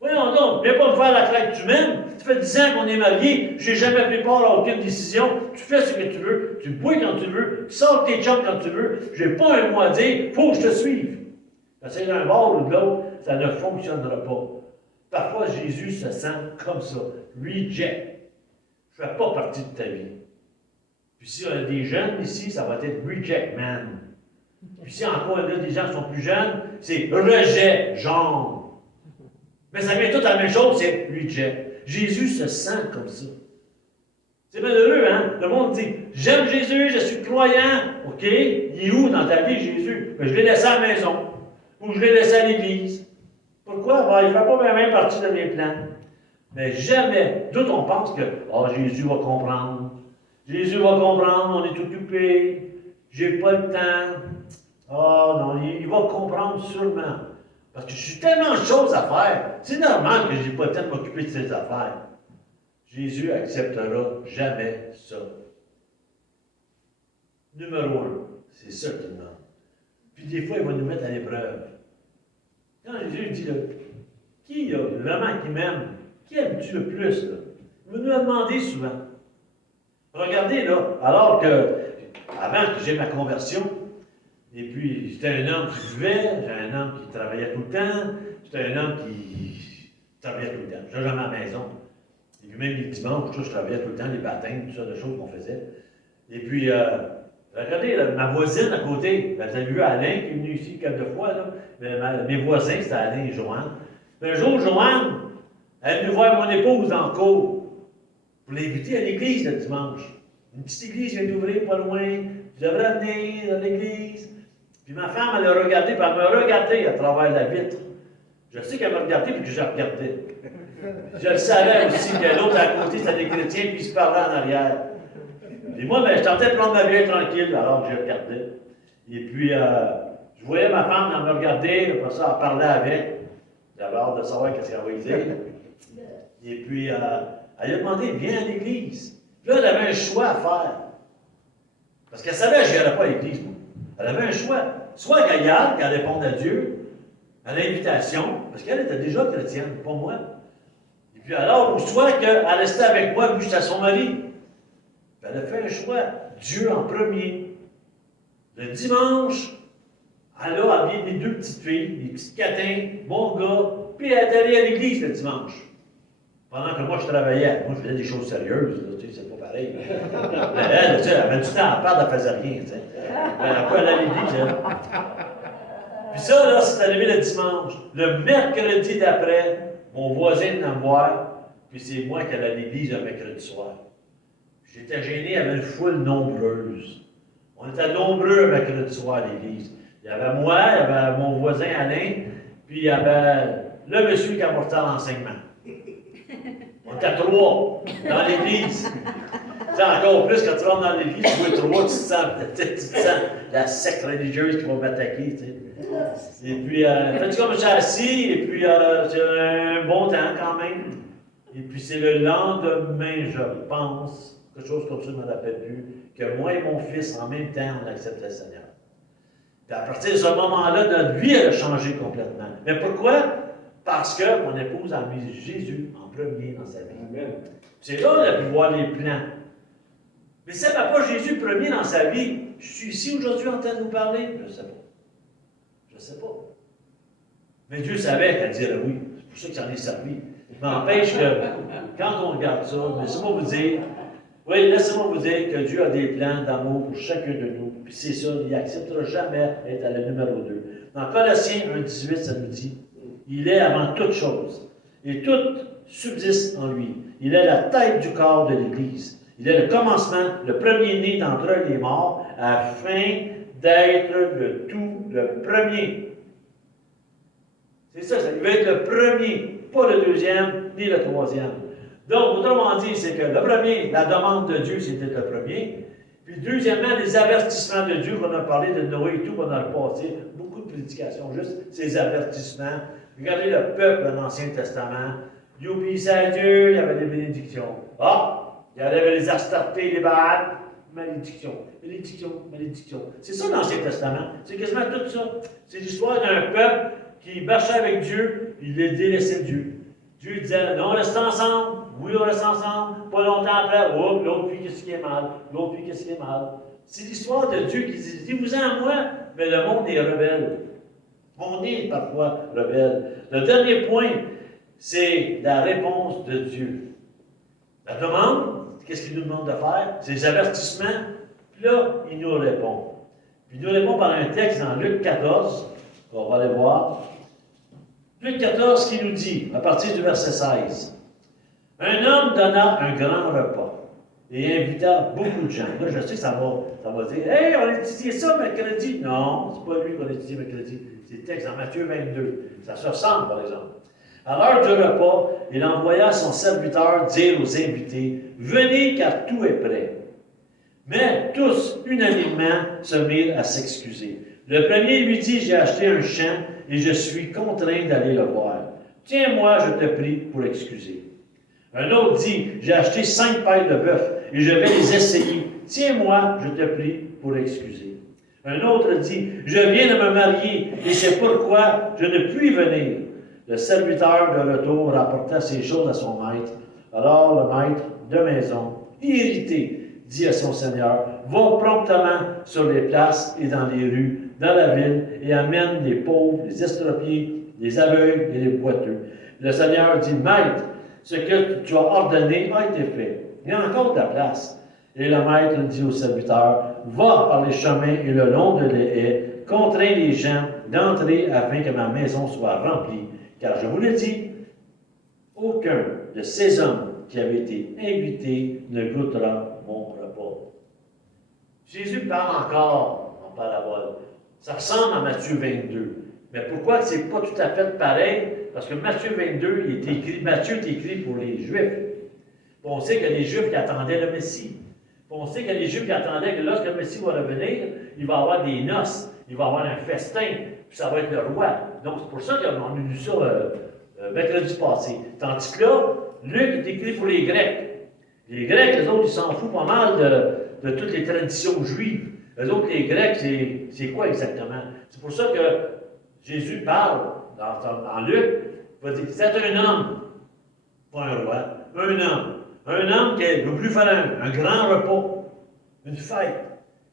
Voyons donc, viens pas me faire la claque que tu m'aimes. Ça fait 10 ans qu'on est mariés, je n'ai jamais pris part à aucune décision. Tu fais ce que tu veux, tu bois quand tu veux, tu sors tes chums quand tu veux. Je n'ai pas un mot à dire, il faut que je te suive. C'est d'un bord ou de l'autre, ça ne fonctionnera pas. Parfois, Jésus se sent comme ça, reject. Je ne fais pas partie de ta vie. Puis s'il y a des jeunes ici, ça va être reject man. Puis si encore là, des gens qui sont plus jeunes, c'est rejet, genre. Mais ça vient tout à la même chose, c'est reject. Jésus se sent comme ça. C'est malheureux, hein? Le monde dit, j'aime Jésus, je suis croyant. OK, il est où dans ta vie, Jésus? Ben, je l'ai laissé à la maison. Ou je l'ai laissé à l'église. Pourquoi? Ben, il ne fait pas même partie de mes plans. Mais jamais, d'autres on pense que Jésus va comprendre. Jésus va comprendre, on est occupé, j'ai pas le temps. Non, il va comprendre sûrement. Parce que j'ai tellement de choses à faire. C'est normal que je n'ai pas le temps de m'occuper de ces affaires. Jésus acceptera jamais ça. Numéro 1, c'est ça qu'il demande. Puis des fois, il va nous mettre à l'épreuve. Quand Jésus dit, là, qui vraiment qui m'aime? Qui aimes-tu le plus? Là? Il va nous le demander souvent. Regardez, là, alors que, avant que j'ai ma conversion, et puis j'étais un homme qui buvait, j'étais un homme qui travaillait tout le temps, j'étais un homme qui travaillait tout le temps. Je n'étais jamais à la maison. Et puis même les dimanches, je travaillais tout le temps, les baptêmes, tout ça, de choses qu'on faisait. Et puis, regardez, là, ma voisine à côté, vous avez vu Alain qui est venu ici quelques fois, là, mes voisins, c'était Alain et Joanne. Un jour, Joanne, elle est venue voir mon épouse dans le cours pour l'inviter à l'église le dimanche. Une petite église vient d'ouvrir pas loin, je devrais venir à l'église. Puis ma femme, elle a regardé, puis elle m'a regardé à travers la vitre. Je sais qu'elle m'a regardé, puis que j'ai regardé. Je le savais aussi que l'autre à côté, c'était des chrétiens, puis ils se parlaient en arrière. Et moi, ben, je tentais de prendre ma bière tranquille, alors que j'ai regardé. Et puis, je voyais ma femme, elle me regardait, après ça, elle parlait avec. J'avais hâte de savoir qu'est-ce qu'elle va dire. Et puis, elle a demandé, viens à l'église. Puis là, elle avait un choix à faire. Parce qu'elle savait que je n'irais pas à l'église, moi. Elle avait un choix. Soit qu'elle y aille, qu'elle réponde à Dieu, à l'invitation, parce qu'elle était déjà chrétienne, pas moi. Et puis alors, ou soit qu'elle restait avec moi, puis j'étais son mari. Puis elle a fait un choix. Dieu en premier. Le dimanche, elle a habillé mes deux petites filles, mes petites catins, mon gars, puis elle est allée à l'église le dimanche. Pendant que moi, je travaillais. Moi, je faisais des choses sérieuses, là, tu sais, c'est pas pareil. Mais elle, tu sais, elle avait du temps à perdre, elle faisait rien, tu sais. Elle peut aller à l'église, elle. Puis ça, là, c'est arrivé le dimanche. Le mercredi d'après, mon voisin venait me voir, puis c'est moi qui allais à l'église le mercredi soir. J'étais gêné, il y avait une foule nombreuse. On était nombreux le mercredi soir à l'église. Il y avait moi, il y avait mon voisin Alain, puis il y avait le monsieur qui apportait l'enseignement. On était trois dans l'église. Tu sais, encore plus, quand tu rentres dans l'église, tu vois trois, tu te sens la secte religieuse qui va m'attaquer, tu sais. Et puis, comme j'ai assis, et puis c'est un bon temps quand même. Et puis, c'est le lendemain, je pense, quelque chose comme ça, je ne me rappelle plus, que moi et mon fils, en même temps, on acceptait le Seigneur. Puis, à partir de ce moment-là, notre vie, elle a changé complètement. Mais pourquoi? Parce que mon épouse a mis Jésus en premier dans sa vie. Amen. C'est là qu'elle a pu voir les plans. Mais si elle n'a pas Jésus premier dans sa vie, je suis ici aujourd'hui en train de vous parler? Je ne sais pas. Je ne sais pas. Mais Dieu savait qu'elle dirait oui. C'est pour ça que ça en est servi. Mais n'empêche que, quand on regarde ça, laissez-moi vous dire que Dieu a des plans d'amour pour chacun de nous. Puis c'est ça, il n'acceptera jamais d'être à la numéro 2. Dans Colossiens 1,18, ça nous dit, il est avant toute chose, et tout subsiste en lui. Il est la tête du corps de l'Église. Il est le commencement, le premier-né d'entre les morts, afin d'être le tout, le premier. C'est ça, il va être le premier, pas le deuxième, ni le troisième. Donc, autrement dit, c'est que le premier, la demande de Dieu, c'était le premier. Puis, deuxièmement, les avertissements de Dieu, qu'on a parlé de Noé et tout, qu'on a passé, beaucoup de prédications, juste ces avertissements. Regardez le peuple de l'Ancien Testament. Il obéissait à Dieu, il y avait des bénédictions. Il y avait les Astartés, les Baals, malédiction, malédiction, malédiction. C'est ça l'Ancien Testament. C'est quasiment tout ça. C'est l'histoire d'un peuple qui marchait avec Dieu, il les délaissait Dieu. Dieu disait, non, on reste ensemble. Oui, on reste ensemble. Pas longtemps après, l'autre puis qu'est-ce qui est mal? L'autre puis qu'est-ce qui est mal? C'est l'histoire de Dieu qui dit, dis-vous en moi, mais le monde est rebelle. On est parfois rebelle. Le dernier point, c'est la réponse de Dieu. La demande, qu'est-ce qu'il nous demande de faire? C'est les avertissements. Puis là, il nous répond. Puis il nous répond par un texte dans Luc 14, qu'on va aller voir. Luc 14 qui nous dit, à partir du verset 16, « Un homme donna un grand repas et invita beaucoup de gens. » Là, je sais que ça va dire, « Hey, on a étudié ça mercredi. » Non, c'est pas lui qu'on a étudié mercredi. C'est le texte dans Matthieu 22. Ça se ressemble, par exemple. À l'heure du repas, il envoya son serviteur dire aux invités, « Venez car tout est prêt. » Mais tous, unanimement, se mirent à s'excuser. Le premier lui dit, « J'ai acheté un champ et je suis contraint d'aller le voir. Tiens-moi, je te prie, pour excuser. » Un autre dit, « J'ai acheté 5 pailles de bœuf et je vais les essayer. Tiens-moi, je te prie, pour excuser. » Un autre dit, « Je viens de me marier et c'est pourquoi je ne puis venir. » Le serviteur de retour rapporta ces choses à son maître. Alors le maître de maison, irrité, dit à son seigneur, « Va promptement sur les places et dans les rues, dans la ville, et amène les pauvres, les estropiés, les aveugles et les boiteux. » Le seigneur dit, « Maître, ce que tu as ordonné a été fait. Il y a encore de la place. » Et le maître dit au serviteur, « Va par les chemins et le long de les haies, contrains les gens d'entrer afin que ma maison soit remplie. Car je vous le dis, aucun de ces hommes qui avaient été invités ne goûtera mon repas. » Jésus parle encore en parabole. Ça ressemble à Matthieu 22. Mais pourquoi c'est pas tout à fait pareil? Parce que Matthieu 22, Matthieu est écrit pour les Juifs. On sait que les Juifs qui attendaient le Messie. On sait que les Juifs qui attendaient que lorsque le Messie va revenir, il va y avoir des noces, il va y avoir un festin, puis ça va être le roi. Donc c'est pour ça qu'on a lu ça mercredi passé. Tandis que là, Luc est écrit pour les Grecs. Les Grecs, les autres, ils s'en foutent pas mal de toutes les traditions juives. Les autres, les Grecs, c'est quoi exactement? C'est pour ça que Jésus parle dans Luc, il va dire, c'est un homme, pas un roi, un homme qui ne veut plus faire un grand repas, une fête,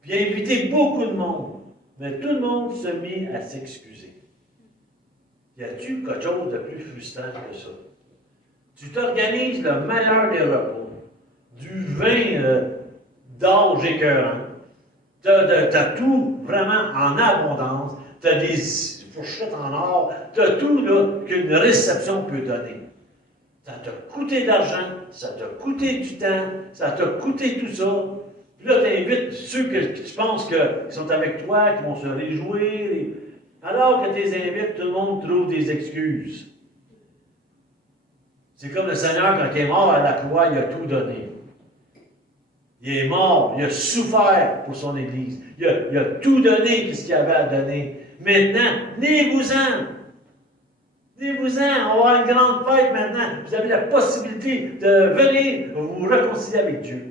puis inviter beaucoup de monde. Mais tout le monde se mit à s'excuser. Y a-t-il quelque chose de plus frustrant que ça? Tu t'organises le meilleur des repas, du vin d'âge écœurant, tu as tout vraiment en abondance, tu as des fourchettes en or, tu as tout là qu'une réception peut donner. Ça t'a coûté de l'argent, ça t'a coûté du temps, ça t'a coûté tout ça. Puis là, tu invites ceux que tu penses qui sont avec toi, qui vont se réjouir. Alors que tu les invites, tout le monde trouve des excuses. C'est comme le Seigneur, quand il est mort à la croix, il a tout donné. Il est mort, il a souffert pour son Église. Il a tout donné ce qu'il avait à donner. Maintenant, venez-vous-en. Venez-on va avoir une grande fête maintenant. Vous avez la possibilité de venir vous réconcilier avec Dieu.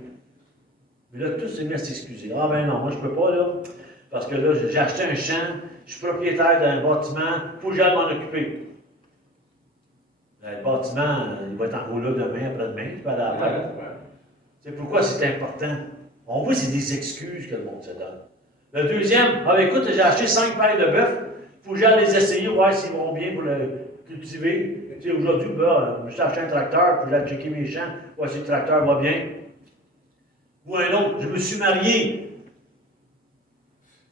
Mais là, tous se mettent à s'excuser. Ah ben non, moi je ne peux pas là, parce que là, j'ai acheté un champ, je suis propriétaire d'un bâtiment, il faut que j'aille m'en occuper. Le bâtiment, il va être en rouleau demain, après-demain, il va aller à la fête. C'est pourquoi c'est important. On voit que c'est des excuses que le monde se donne. Le deuxième, ah ben écoute, j'ai acheté 5 pailles de bœuf, il faut que j'aille les essayer, voir s'ils vont bien pour le cultiver. Tu sais, aujourd'hui, je me suis acheté un tracteur, puis j'ai checké mes champs, voir si le tracteur va bien. Ou un autre, je me suis marié.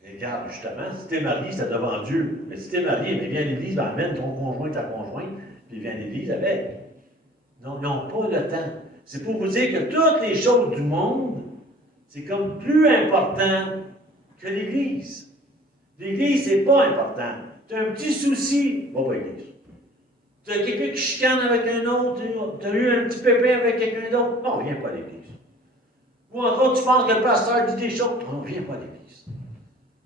Et regarde, justement, si tu es marié, c'est devant Dieu. Mais si tu es marié, mais viens à l'église, amène ton conjoint, ta conjointe, puis viens à l'église avec. Non, ils n'ont pas le temps. C'est pour vous dire que toutes les choses du monde, c'est comme plus important que l'Église. L'Église, c'est pas important. Tu as un petit souci, va pas à l'Église. Tu as quelqu'un qui chicane avec un autre, tu as eu un petit pépin avec quelqu'un d'autre, non, viens pas à l'Église. Ou encore, tu penses que le pasteur dit des choses, non, viens pas à l'Église.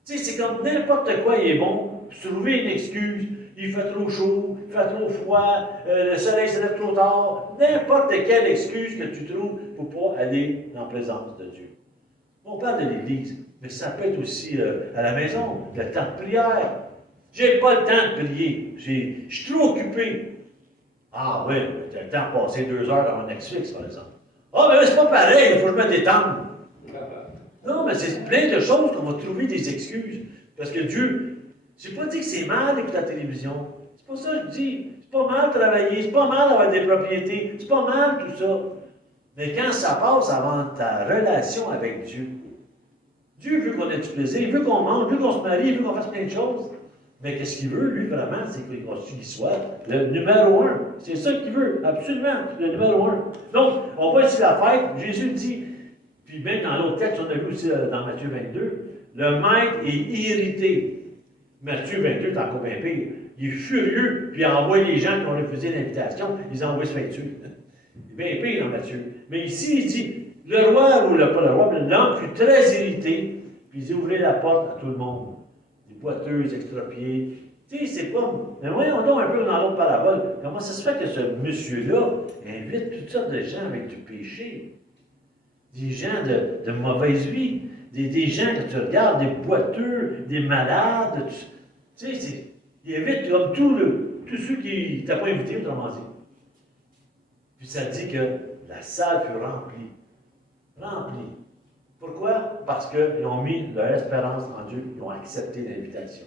Tu sais, c'est comme n'importe quoi, il est bon, trouver une excuse, il fait trop chaud, il fait trop froid, le soleil se lève trop tard, n'importe quelle excuse que tu trouves pour ne pas aller en présence de Dieu. On parle de l'Église, mais ça peut être aussi à la maison, le temps de prière. J'ai pas le temps de prier, je suis trop occupé. Ah oui, tu as le temps de passer 2 heures dans Netflix, par exemple. Ah, mais c'est pas pareil, il faut que je me détende. Non, mais c'est plein de choses qu'on va trouver des excuses. Parce que Dieu, je n'ai pas dit que c'est mal d'écouter la télévision. C'est pas ça que je dis. C'est pas mal de travailler, c'est pas mal d'avoir des propriétés, c'est pas mal tout ça. Mais quand ça passe avant ta relation avec Dieu, Dieu veut qu'on ait du plaisir, il veut qu'on mange, il veut qu'on se marie, il veut qu'on fasse plein de choses. Mais qu'est-ce qu'il veut, lui, vraiment, c'est qu'il soit le numéro 1. C'est ça qu'il veut, absolument, le numéro 1. Donc, on voit ici la fête, Jésus dit, puis même dans l'autre texte, on a vu aussi dans Matthieu 22, le maître est irrité. Matthieu 22 est encore bien pire. Il est furieux, puis il envoie les gens qui ont refusé l'invitation, ils envoient se faire tuer. Il est bien pire dans Matthieu. Mais ici, il dit, le roi, ou pas le roi, mais l'homme fut très irrité, puis il ouvrait la porte à tout le monde. Des boiteux, extrapiés. Tu sais, c'est pas. Mais voyons donc un peu dans l'autre parabole. Comment ça se fait que ce monsieur-là invite toutes sortes de gens avec du péché? Des gens de mauvaise vie, des gens que tu regardes, des boiteux, des malades. Tu sais, il invite comme tous ceux qui ne t'ont pas invité, autrement dit. Puis ça dit que la salle fut remplie. Remplie. Pourquoi? Parce qu'ils ont mis leur espérance en Dieu, ils ont accepté l'invitation.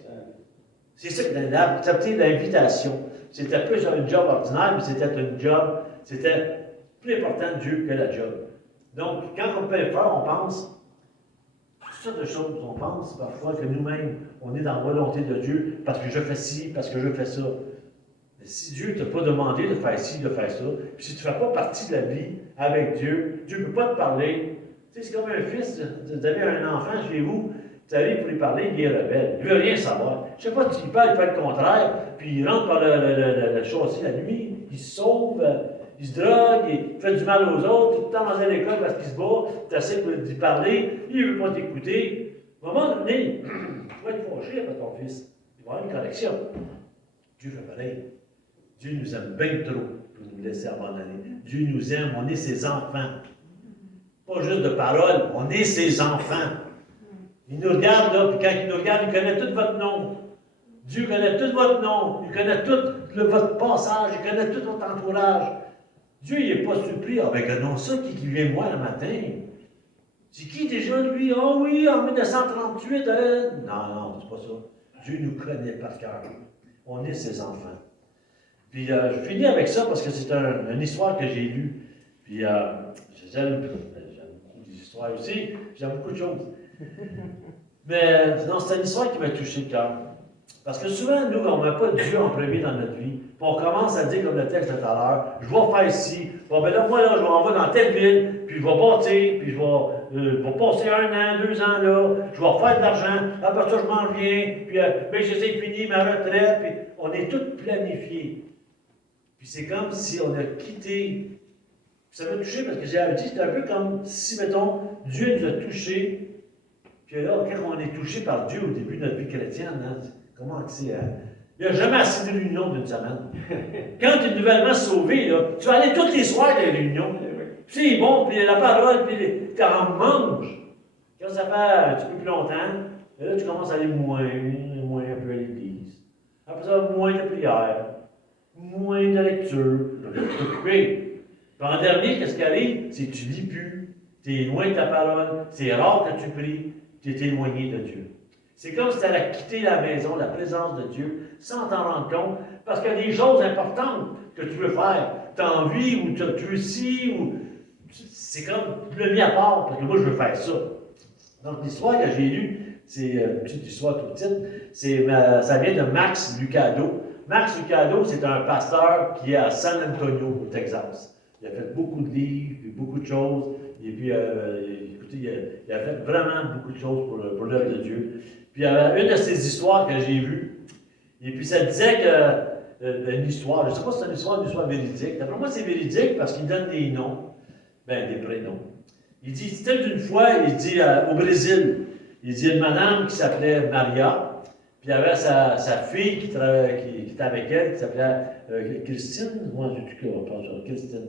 C'est ça que accepter l'invitation. C'était plus un job ordinaire, mais c'était un job, c'était plus important de Dieu que la job. Donc, quand on peut le faire, on pense, toutes sortes de choses, on pense parfois que nous-mêmes, on est dans la volonté de Dieu, parce que je fais ci, parce que je fais ça. Mais si Dieu ne t'a pas demandé de faire ci, de faire ça, puis si tu ne fais pas partie de la vie avec Dieu, Dieu ne peut pas te parler. Tu sais, c'est comme un fils, vous avez un enfant chez vous, tu arrives pour lui parler, il est rebelle, il ne veut rien savoir. Je ne sais pas, tu y parles, il fait le contraire, puis il rentre par le châssis la nuit, il se sauve, il se drogue, il fait du mal aux autres, tout le temps dans l'école parce qu'il se bat, tu essaies de lui parler, il ne veut pas t'écouter. À un moment donné, tu vas être fâché avec ton fils. Il va y avoir une correction. Dieu fait pareil. Dieu nous aime bien trop pour nous laisser abandonner. Dieu nous aime, on est ses enfants. Pas juste de paroles, on est ses enfants. Il nous regarde là, puis quand il nous regarde, il connaît tout votre nom. Dieu connaît tout votre nom, il connaît tout votre passage, il connaît tout votre entourage. Dieu, il n'est pas surpris. Ah, ben, non, ça, qui vient moi le matin? C'est qui déjà, lui? Ah oui, en 1938, Non, c'est pas ça. Dieu nous connaît par cœur. On est ses enfants. Puis, je finis avec ça parce que c'est une histoire que j'ai lue. Puis, j'aime beaucoup les histoires aussi. J'aime beaucoup de choses. Mais, non, c'est une histoire qui m'a touché le cœur. Parce que souvent, nous, on ne met pas Dieu en premier dans notre vie. Puis on commence à dire, comme le texte de tout à l'heure, je vais faire ci. Bon, ben là, moi, là, je vais en aller dans telle ville, puis je vais bâtir, puis je vais passer 1 an, 2 ans là, je vais faire de l'argent, après ça, je m'en reviens, puis ben, je sais fini ma retraite, puis on est tous planifiés. Puis c'est comme si on a quitté. Ça m'a touché parce que j'ai dit, c'est un peu comme si, mettons, Dieu nous a touchés, puis là, quand on est touché par Dieu au début de notre vie chrétienne, hein, comment c'est, il n'y a jamais assez de réunions d'une semaine. Quand tu es nouvellement sauvé, là, tu vas aller tous les soirs à des réunions. C'est bon, puis la parole, puis tu en manges. Quand ça fait un petit peu plus longtemps, là, tu commences à aller moins un peu à l'église. Après ça, moins de prières, moins de lecture. Tu vas t'occuper. Puis en dernier, qu'est-ce qui arrive? C'est que tu ne lis plus. Tu es loin de ta parole. C'est rare que tu pries. Tu es éloigné de Dieu. C'est comme si tu allais quitter la maison, la présence de Dieu, sans t'en rendre compte, parce qu'il y a des choses importantes que tu veux faire. Tu as envie, ou tu veux ci, ou. C'est comme, tu l'as mis à part, parce que moi, je veux faire ça. Donc, l'histoire que j'ai lue, c'est une petite histoire tout petite, ça vient de Max Lucado. Max Lucado, c'est un pasteur qui est à San Antonio, au Texas. Il a fait beaucoup de livres, puis beaucoup de choses, et puis, écoutez, il a fait vraiment beaucoup de choses pour l'œuvre de Dieu. Puis il y avait une de ces histoires que j'ai vues, et puis ça disait que une histoire, je ne sais pas si c'est une histoire véridique. D'après moi, c'est véridique parce qu'il donne des noms, des prénoms. Il dit, c'était une fois, il dit au Brésil, il dit une madame qui s'appelait Maria, puis il y avait sa fille qui était avec elle, qui s'appelait Christine, moi j'ai tout cas, Christine.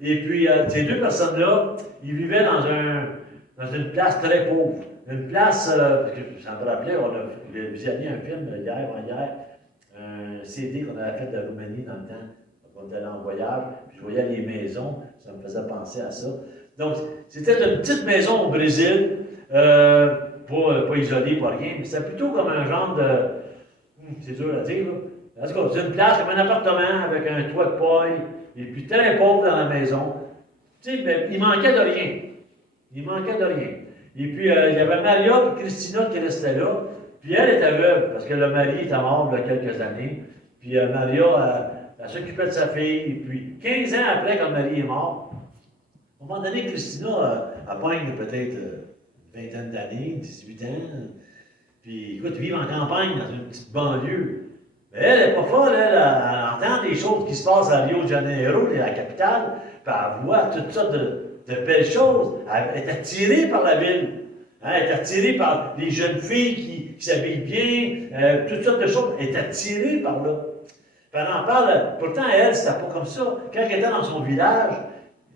Et puis ces deux personnes-là, ils vivaient dans une place très pauvre. Une place, parce que ça me rappelait, on a visionné un film avant-hier, un CD qu'on avait fait de la Roumanie dans le temps. On était allé en voyage, puis je voyais les maisons, ça me faisait penser à ça. Donc, c'était une petite maison au Brésil, pas isolée, pas rien, mais c'était plutôt comme un genre de. C'est dur à dire, là. En tout cas, c'est une place comme un appartement avec un toit de paille, et puis très pauvre dans la maison. Tu sais, mais il manquait de rien. Il manquait de rien. Et puis, il y avait Maria et Christina qui restaient là. Puis elle était veuve, parce que le mari était mort il y a quelques années. Puis Maria, elle s'occupait de sa fille. Et puis, 15 ans après, quand le mari est mort, à un moment donné, Christina, elle pogne peut-être une vingtaine d'années, 18 ans. Puis, écoute, ils vivent en campagne, dans une petite banlieue. Mais elle n'est pas folle, elle entend des choses qui se passent à Rio de Janeiro, la capitale, puis elle voit toutes sortes de belles choses. Elle est attirée par la ville. Hein, elle est attirée par les jeunes filles qui s'habillent bien, toutes sortes de choses. Elle est attirée par là. Puis elle en parle. Pourtant, elle, c'était pas comme ça. Quand elle était dans son village,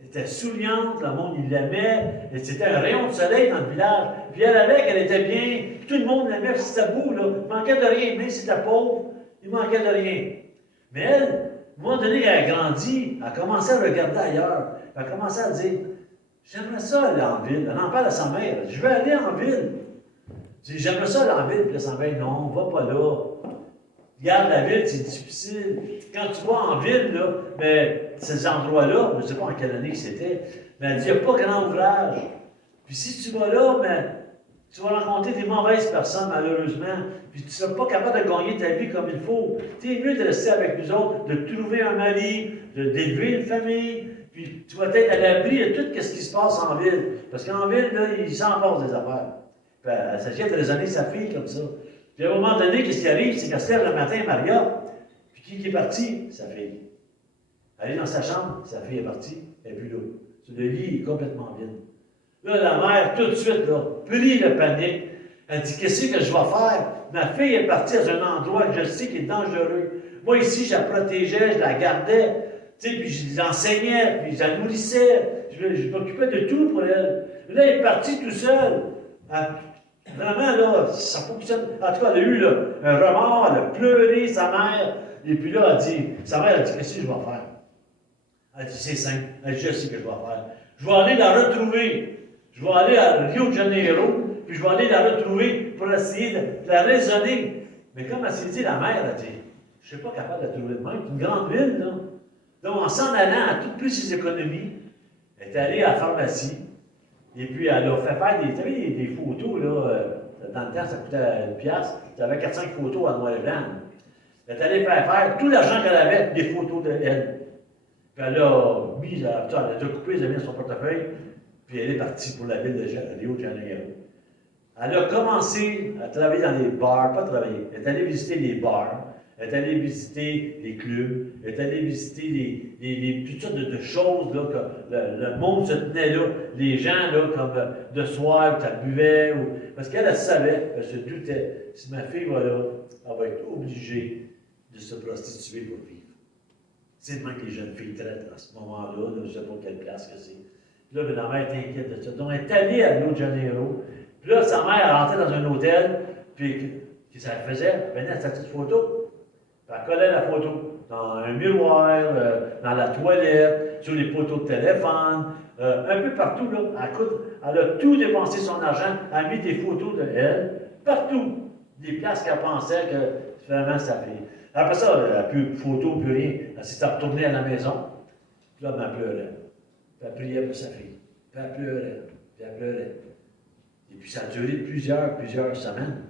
elle était souriante, le monde, il l'aimait. C'était un rayon de soleil dans le village. Puis elle avait qu'elle était bien. Puis tout le monde l'aimait, puis c'était beau, là. Il manquait de rien. Même si c'était pauvre, il manquait de rien. Mais elle, à un moment donné, elle a grandi, elle a commencé à regarder ailleurs. Elle a commencé à dire, j'aimerais ça aller en ville. Elle en parle à sa mère. Elle dit, je vais aller en ville. Elle dit, j'aimerais ça aller en ville. Puis là, sa mère, non, va pas là. Regarde, la ville, c'est difficile. Quand tu vas en ville, là, mais ces endroits-là, je ne sais pas en quelle année que c'était, mais elle dit, il n'y a pas grand ouvrage. Puis si tu vas là, mais tu vas rencontrer des mauvaises personnes, malheureusement, puis tu ne seras pas capable de gagner ta vie comme il faut. Tu es mieux de rester avec nous autres, de trouver un mari, d'élever une famille, puis tu vas être à l'abri de tout ce qui se passe en ville. Parce qu'en ville, là, il s'en passe des affaires. Puis elle s'agit de raisonner sa fille comme ça. Puis à un moment donné, qu'est-ce qui arrive? C'est qu'elle se lève le matin, Maria, puis qui est parti? Sa fille. Elle est dans sa chambre, sa fille est partie, elle n'est plus là. Le lit est complètement vide. Là, la mère, tout de suite, là, plie le panique. Elle dit, qu'est-ce que je vais faire? Ma fille est partie à un endroit que je sais qui est dangereux. Moi, ici, je la protégeais, je la gardais, tu sais, puis je l'enseignais, puis je la nourrissais. Je m'occupais de tout pour elle. Là, elle est partie tout seule. Vraiment, là, ça fonctionne. En tout cas, elle a eu là, un remords, elle a pleuré, sa mère. Et puis là, sa mère a dit, qu'est-ce que je vais faire? Elle dit, c'est simple. Elle dit, je sais ce que je vais faire. Je vais aller la retrouver. Je vais aller à Rio de Janeiro, puis je vais aller la retrouver pour essayer de la raisonner. Mais comme elle s'est dit, la mère a dit, je ne suis pas capable de la trouver de même. C'est une grande ville, là. Donc, en s'en allant à toutes plus ses économies, elle est allée à la pharmacie. Et puis, elle a fait faire des photos, là. Dans le temps, ça coûtait une piastre. Tu avais 4-5 photos à noir et blanc. Elle est allée faire tout l'argent qu'elle avait, des photos d'elle. Puis elle a mis, elle a déjà coupé, elle a mis dans son portefeuille, puis elle est partie pour la ville de Rio de Janeiro. Elle a commencé à travailler dans les bars, pas travailler, elle est allée visiter les bars, elle est allée visiter les clubs, elle est allée visiter toutes sortes de choses, là, que le monde se tenait là, les gens, là, comme de soir, tu buvais, parce qu'elle savait, elle se doutait, si ma fille va là, elle va être obligée de se prostituer pour vivre. C'est le même que les jeunes filles traitent à ce moment-là, je ne sais pas quelle place que c'est. Puis là, la mère est inquiète de ça. Donc, elle est allée à Rio de Janeiro. Puis là, sa mère rentrait dans un hôtel, puis qu'est-ce qu'elle faisait? Elle venait à sa petite photo. Puis elle collait la photo dans un miroir, dans la toilette, sur les poteaux de téléphone, un peu partout, là. Elle a tout dépensé son argent, elle a mis des photos de elle, partout. Des places qu'elle pensait que finalement ça fait. Après ça, elle n'a plus de photos, plus rien. Elle s'est retournée à la maison. Puis là, elle pleurait. Puis elle priait pour sa fille. Puis elle pleurait. Puis elle pleurait. Et puis ça a duré plusieurs semaines.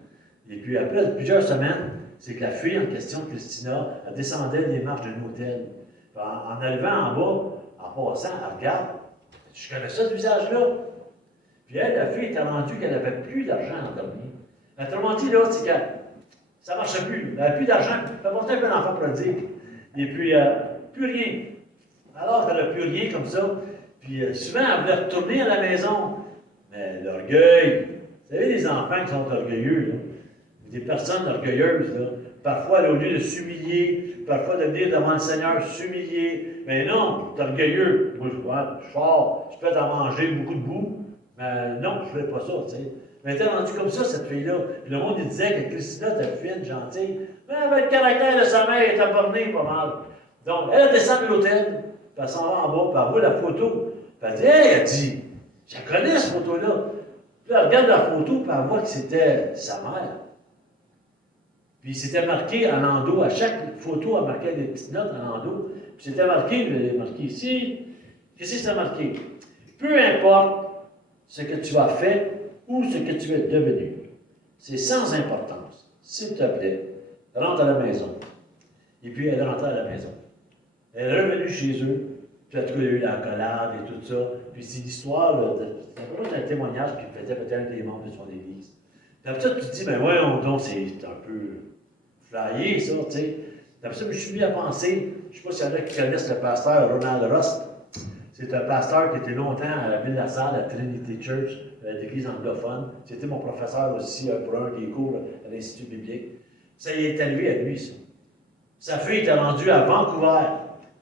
Et puis après plusieurs semaines, c'est que la fille en question, Christina, elle descendait des marches d'un hôtel. En arrivant en bas, en passant, elle regarde. Je connais ça, ce visage-là. Puis elle, la fille, était rendue qu'elle n'avait plus d'argent en dernier. Autrement dit, là, c'est que ça ne marchait plus. Elle n'avait plus d'argent. Elle portait un peu l'enfant prodigue. Et puis, plus rien. Alors qu'elle n'a plus rien comme ça, puis souvent, elle voulait retourner à la maison. Mais l'orgueil, vous savez, les enfants qui sont orgueilleux, là, des personnes orgueilleuses, là, parfois, au lieu de s'humilier, parfois de venir devant le Seigneur s'humilier, mais non, tu es orgueilleux. Moi, je suis fort, je peux t'en manger beaucoup de boue, mais non, je ne ferai pas ça, tu sais. Mais elle était rendue comme ça, cette fille-là. Puis le monde, il disait que Christina était fine, gentille, mais avec le caractère de sa mère, elle était bornée pas mal. Donc, elle descend de l'hôtel, puis elle s'en va en bas, puis elle voit la photo, puis elle dit, hey, elle dit, je la connais, cette photo-là. Puis elle regarde la photo, puis elle voit que c'était sa mère. Puis c'était marqué en endos, à chaque photo, elle marquait des petites notes en endos. Puis c'était marqué, je l'ai marqué ici. Qu'est-ce que c'était marqué? Peu importe ce que tu as fait ou ce que tu es devenu, c'est sans importance. S'il te plaît, rentre à la maison. Et puis elle rentre à la maison. Elle est revenue chez eux. Puis en tout cas, il y a eu l'accolade et tout ça. Puis c'est l'histoire, c'est un témoignage qui faisait peut-être un des membres de son église. Puis après ça, tu te dis, ben ouais, donc c'est un peu flyé, ça, tu sais. Après ça, je me suis mis à penser, je ne sais pas s'il y en a qui connaissent le pasteur Ronald Rust. C'est un pasteur qui était longtemps à la Ville-la-Salle, à Trinity Church, d'église anglophone. C'était mon professeur aussi pour un des cours à l'Institut biblique. Ça y est arrivé à lui, ça. Sa fille était rendue à Vancouver.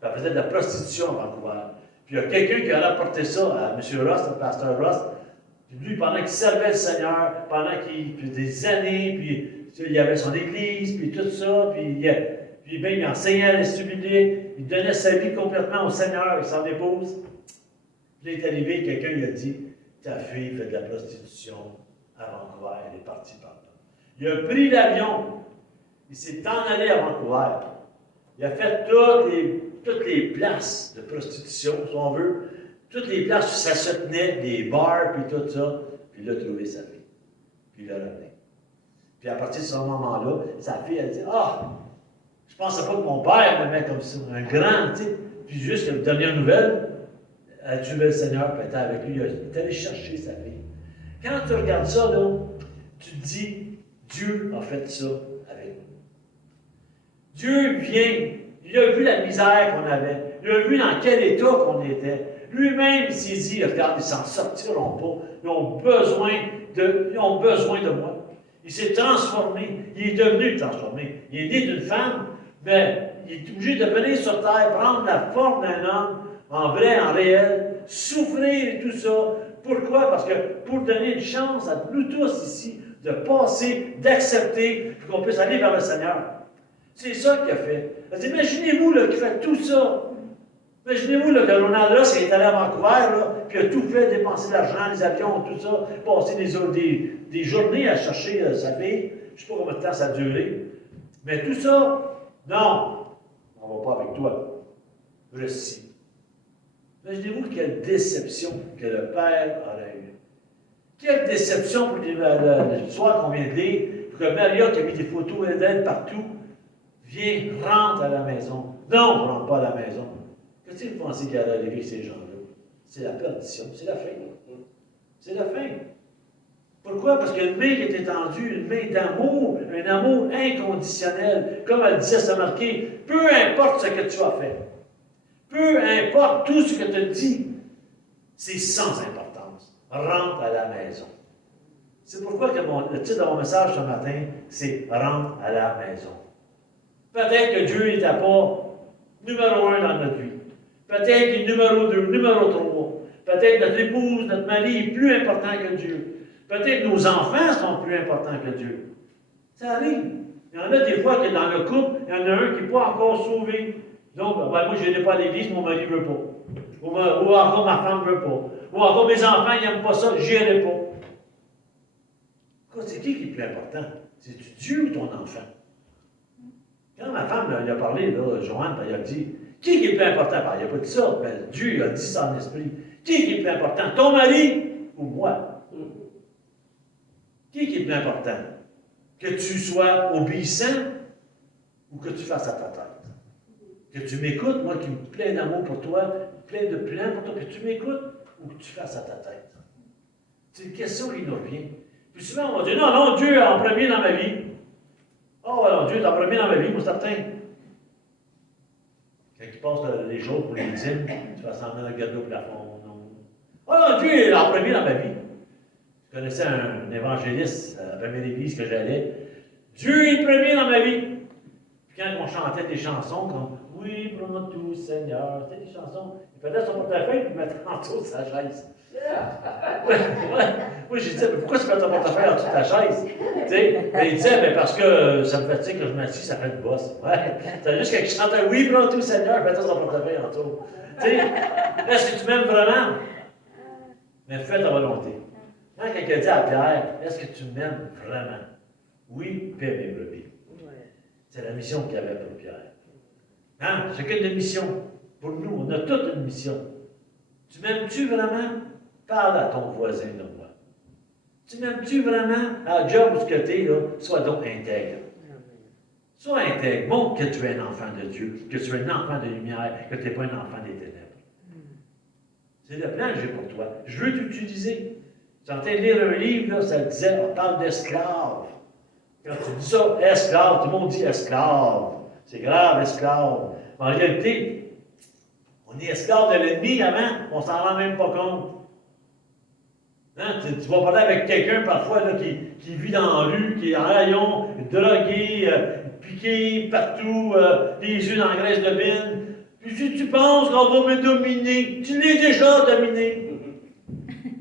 Elle faisait de la prostitution à Vancouver. Puis il y a quelqu'un qui a rapporté ça à M. Rust, le pasteur Rust. Puis lui, pendant qu'il servait le Seigneur, pendant qu'il, puis des années, puis il y avait son église, puis tout ça, puis ben, il enseignait à l'Institut biblique, il donnait sa vie complètement au Seigneur et son épouse. Puis il est arrivé, quelqu'un lui a dit, ta fille fait de la prostitution à Vancouver, elle est partie par là. Il a pris l'avion, il s'est en allé à Vancouver. Il a fait toutes les places de prostitution, si on veut, toutes les places où ça se tenait, des bars, puis tout ça, puis il a trouvé sa fille. Puis il l'a ramenée. Puis à partir de ce moment-là, sa fille, elle dit, ah, je pensais pas que mon père me met comme ça, un grand, tu sais. Puis juste la dernière nouvelle, elle a tué le Seigneur, puis elle était avec lui, il est allé chercher sa fille. Quand tu regardes ça, là, tu te dis, Dieu a fait ça avec nous. Dieu vient, il a vu la misère qu'on avait, il a vu dans quel état qu'on était. Lui-même, il s'est dit, regarde, ils s'en sortiront pas, ils ont besoin de moi. Il s'est transformé, il est devenu transformé. Il est né d'une femme, mais il est obligé de venir sur terre, prendre la forme d'un homme, en vrai, en réel, souffrir et tout ça. Pourquoi? Parce que pour donner une chance à nous tous ici de passer, d'accepter, puis qu'on puisse aller vers le Seigneur. C'est ça qu'il a fait. Imaginez-vous qu'il fait tout ça. Imaginez-vous que Ronald Ross est allé à Vancouver, là, puis a tout fait, dépenser de l'argent, les avions, tout ça, passer des journées à chercher sa fille. Je ne sais pas combien de temps ça a duré. Mais tout ça, non, on ne va pas avec toi. Reste ici. Imaginez-vous quelle déception que le Père aurait eue. Quelle déception pour l'histoire qu'on vient de lire, pour que Maria, qui a mis des photos d'elle partout, viens, rentre à la maison. Non, on ne rentre pas à la maison. Qu'est-ce que vous pensez qu'il allait arriver avec ces gens-là? C'est la perdition, c'est la fin. C'est la fin. Pourquoi? Parce qu'il y a une main qui est étendue, une main d'amour, un amour inconditionnel. Comme elle disait, c'est marqué, peu importe ce que tu as fait, peu importe tout ce que tu as dit, c'est sans importance. Rentre à la maison. C'est pourquoi que le titre de mon message ce matin, c'est Rentre à la maison. Peut-être que Dieu n'était pas numéro 1 dans notre vie. Peut-être qu'il est numéro 2, numéro 3. Peut-être notre épouse, notre mari est plus important que Dieu. Peut-être que nos enfants sont plus importants que Dieu. Ça arrive. Il y en a des fois que dans le couple, il y en a un qui n'est pas encore sauvé. Donc, moi, je n'irai pas à l'église, mon mari ne veut pas. Ou encore ma femme ne veut pas. Ou encore mes enfants, ils n'aiment pas ça, je n'irai pas. C'est qui est plus important? C'est Dieu ou ton enfant? Quand ma femme il a parlé, là, Joanne, elle a dit, qui est plus important? Elle n'a pas dit ça, mais Dieu a dit ça en esprit. Qui est plus important? Ton mari ou moi? Qui est plus important? Que tu sois obéissant ou que tu fasses à ta tête? Que tu m'écoutes, moi qui me plein d'amour pour toi, plein de plan pour toi, que tu m'écoutes ou que tu fasses à ta tête? C'est une question qui nous revient. Puis souvent, on va dire, non, Dieu est en premier dans ma vie. Oh, alors, Dieu est en premier dans ma vie, moi, certain. Quand il passe les jours pour les dîmes, tu vas s'en aller regarder au plafond. Non. Oh, non, Dieu est en premier dans ma vie. Je connaissais un évangéliste à la première église que j'allais. Dieu est premier dans ma vie. Puis quand on chantait des chansons comme Oui, pour moi tout, Seigneur, c'était des chansons, il fallait son portefeuille et mettre en dessous de sa chaise. Moi, j'ai dit, mais pourquoi tu mets ton portefeuille en dessous de ta chaise? Mais il disait, parce que ça me fatigue que je m'assis, ça fait une bosse. Ouais. C'est juste qu'il chantait Oui, pour tout, Seigneur, mets son portefeuille en dessous. Est-ce que tu m'aimes vraiment? Mais fais ta volonté. Quand quelqu'un dit à Pierre, est-ce que tu m'aimes vraiment? Oui, paie mes brebis. C'est la mission qu'il y avait pour Pierre. Hein? Chacune une mission. Pour nous, on a toute une mission. Tu m'aimes-tu vraiment? Parle à ton voisin de moi. Tu m'aimes-tu vraiment? À job où tu es, là, sois donc intègre. Sois intègre. Montre que tu es un enfant de Dieu, que tu es un enfant de lumière, que tu n'es pas un enfant des ténèbres. C'est le plan que j'ai pour toi. Je veux t'utiliser. J'étais en train de lire un livre, là, ça disait, on parle d'esclaves. Quand tu dis ça, esclave, tout le monde dit esclave. C'est grave, esclave. En réalité, on est esclave de l'ennemi avant, on s'en rend même pas compte. Hein? Tu vas parler avec quelqu'un parfois là, qui vit dans la rue, qui est en rayon, drogué, piqué partout, les yeux dans la graisse de bine. Puis si tu penses qu'on va me dominer, tu l'es déjà dominé.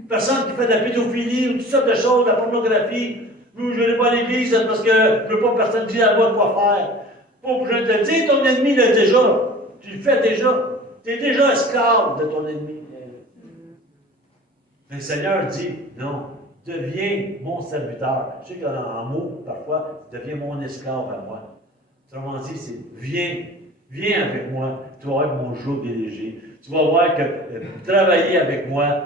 Personne qui fait de la pédophilie ou toutes sortes de choses, de la pornographie. Je ne vais pas à l'église parce que je ne veux pas que personne dise à moi quoi faire. Pas besoin de te dire, ton ennemi l'a déjà. Tu le fais déjà. Tu es déjà esclave de ton ennemi. Mais le Seigneur dit, non, deviens mon serviteur. Je sais qu'en mots, parfois, deviens mon esclave à moi. Autrement dit, c'est viens avec moi, tu vas être mon joug léger. Tu vas voir que travailler avec moi,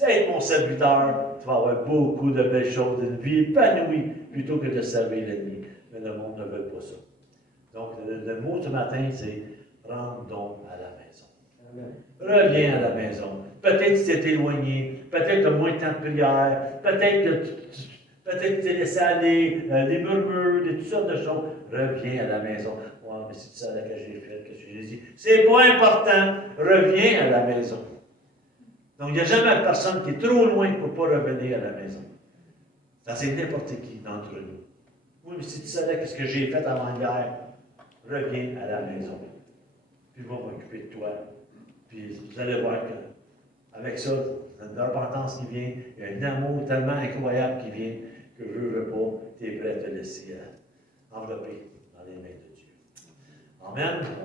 être mon serviteur, tu vas avoir beaucoup de belles choses, une vie épanouie, plutôt que de servir l'ennemi. Mais le monde ne veut pas ça. Donc, le mot ce matin, c'est rentre donc à la maison. Amen. Reviens à la maison. Peut-être que tu t'es éloigné, peut-être que tu as moins de temps de prière, peut-être que tu t'es laissé aller, des murmures, toutes sortes de choses. Reviens à la maison. Ouais, mais c'est ça que j'ai fait, que j'ai dit. C'est pas important. Reviens à la maison. Donc, il n'y a jamais personne qui est trop loin pour ne pas revenir à la maison. Ça, c'est n'importe qui d'entre nous. Oui, mais si tu savais ce que j'ai fait avant-hier, reviens à la maison. Puis, je vais m'occuper de toi. Puis, vous allez voir qu'avec ça, il y a une repentance qui vient, il y a un amour tellement incroyable qui vient, que je ne veux pas, tu es prêt à te laisser envelopper dans les mains de Dieu. Amen.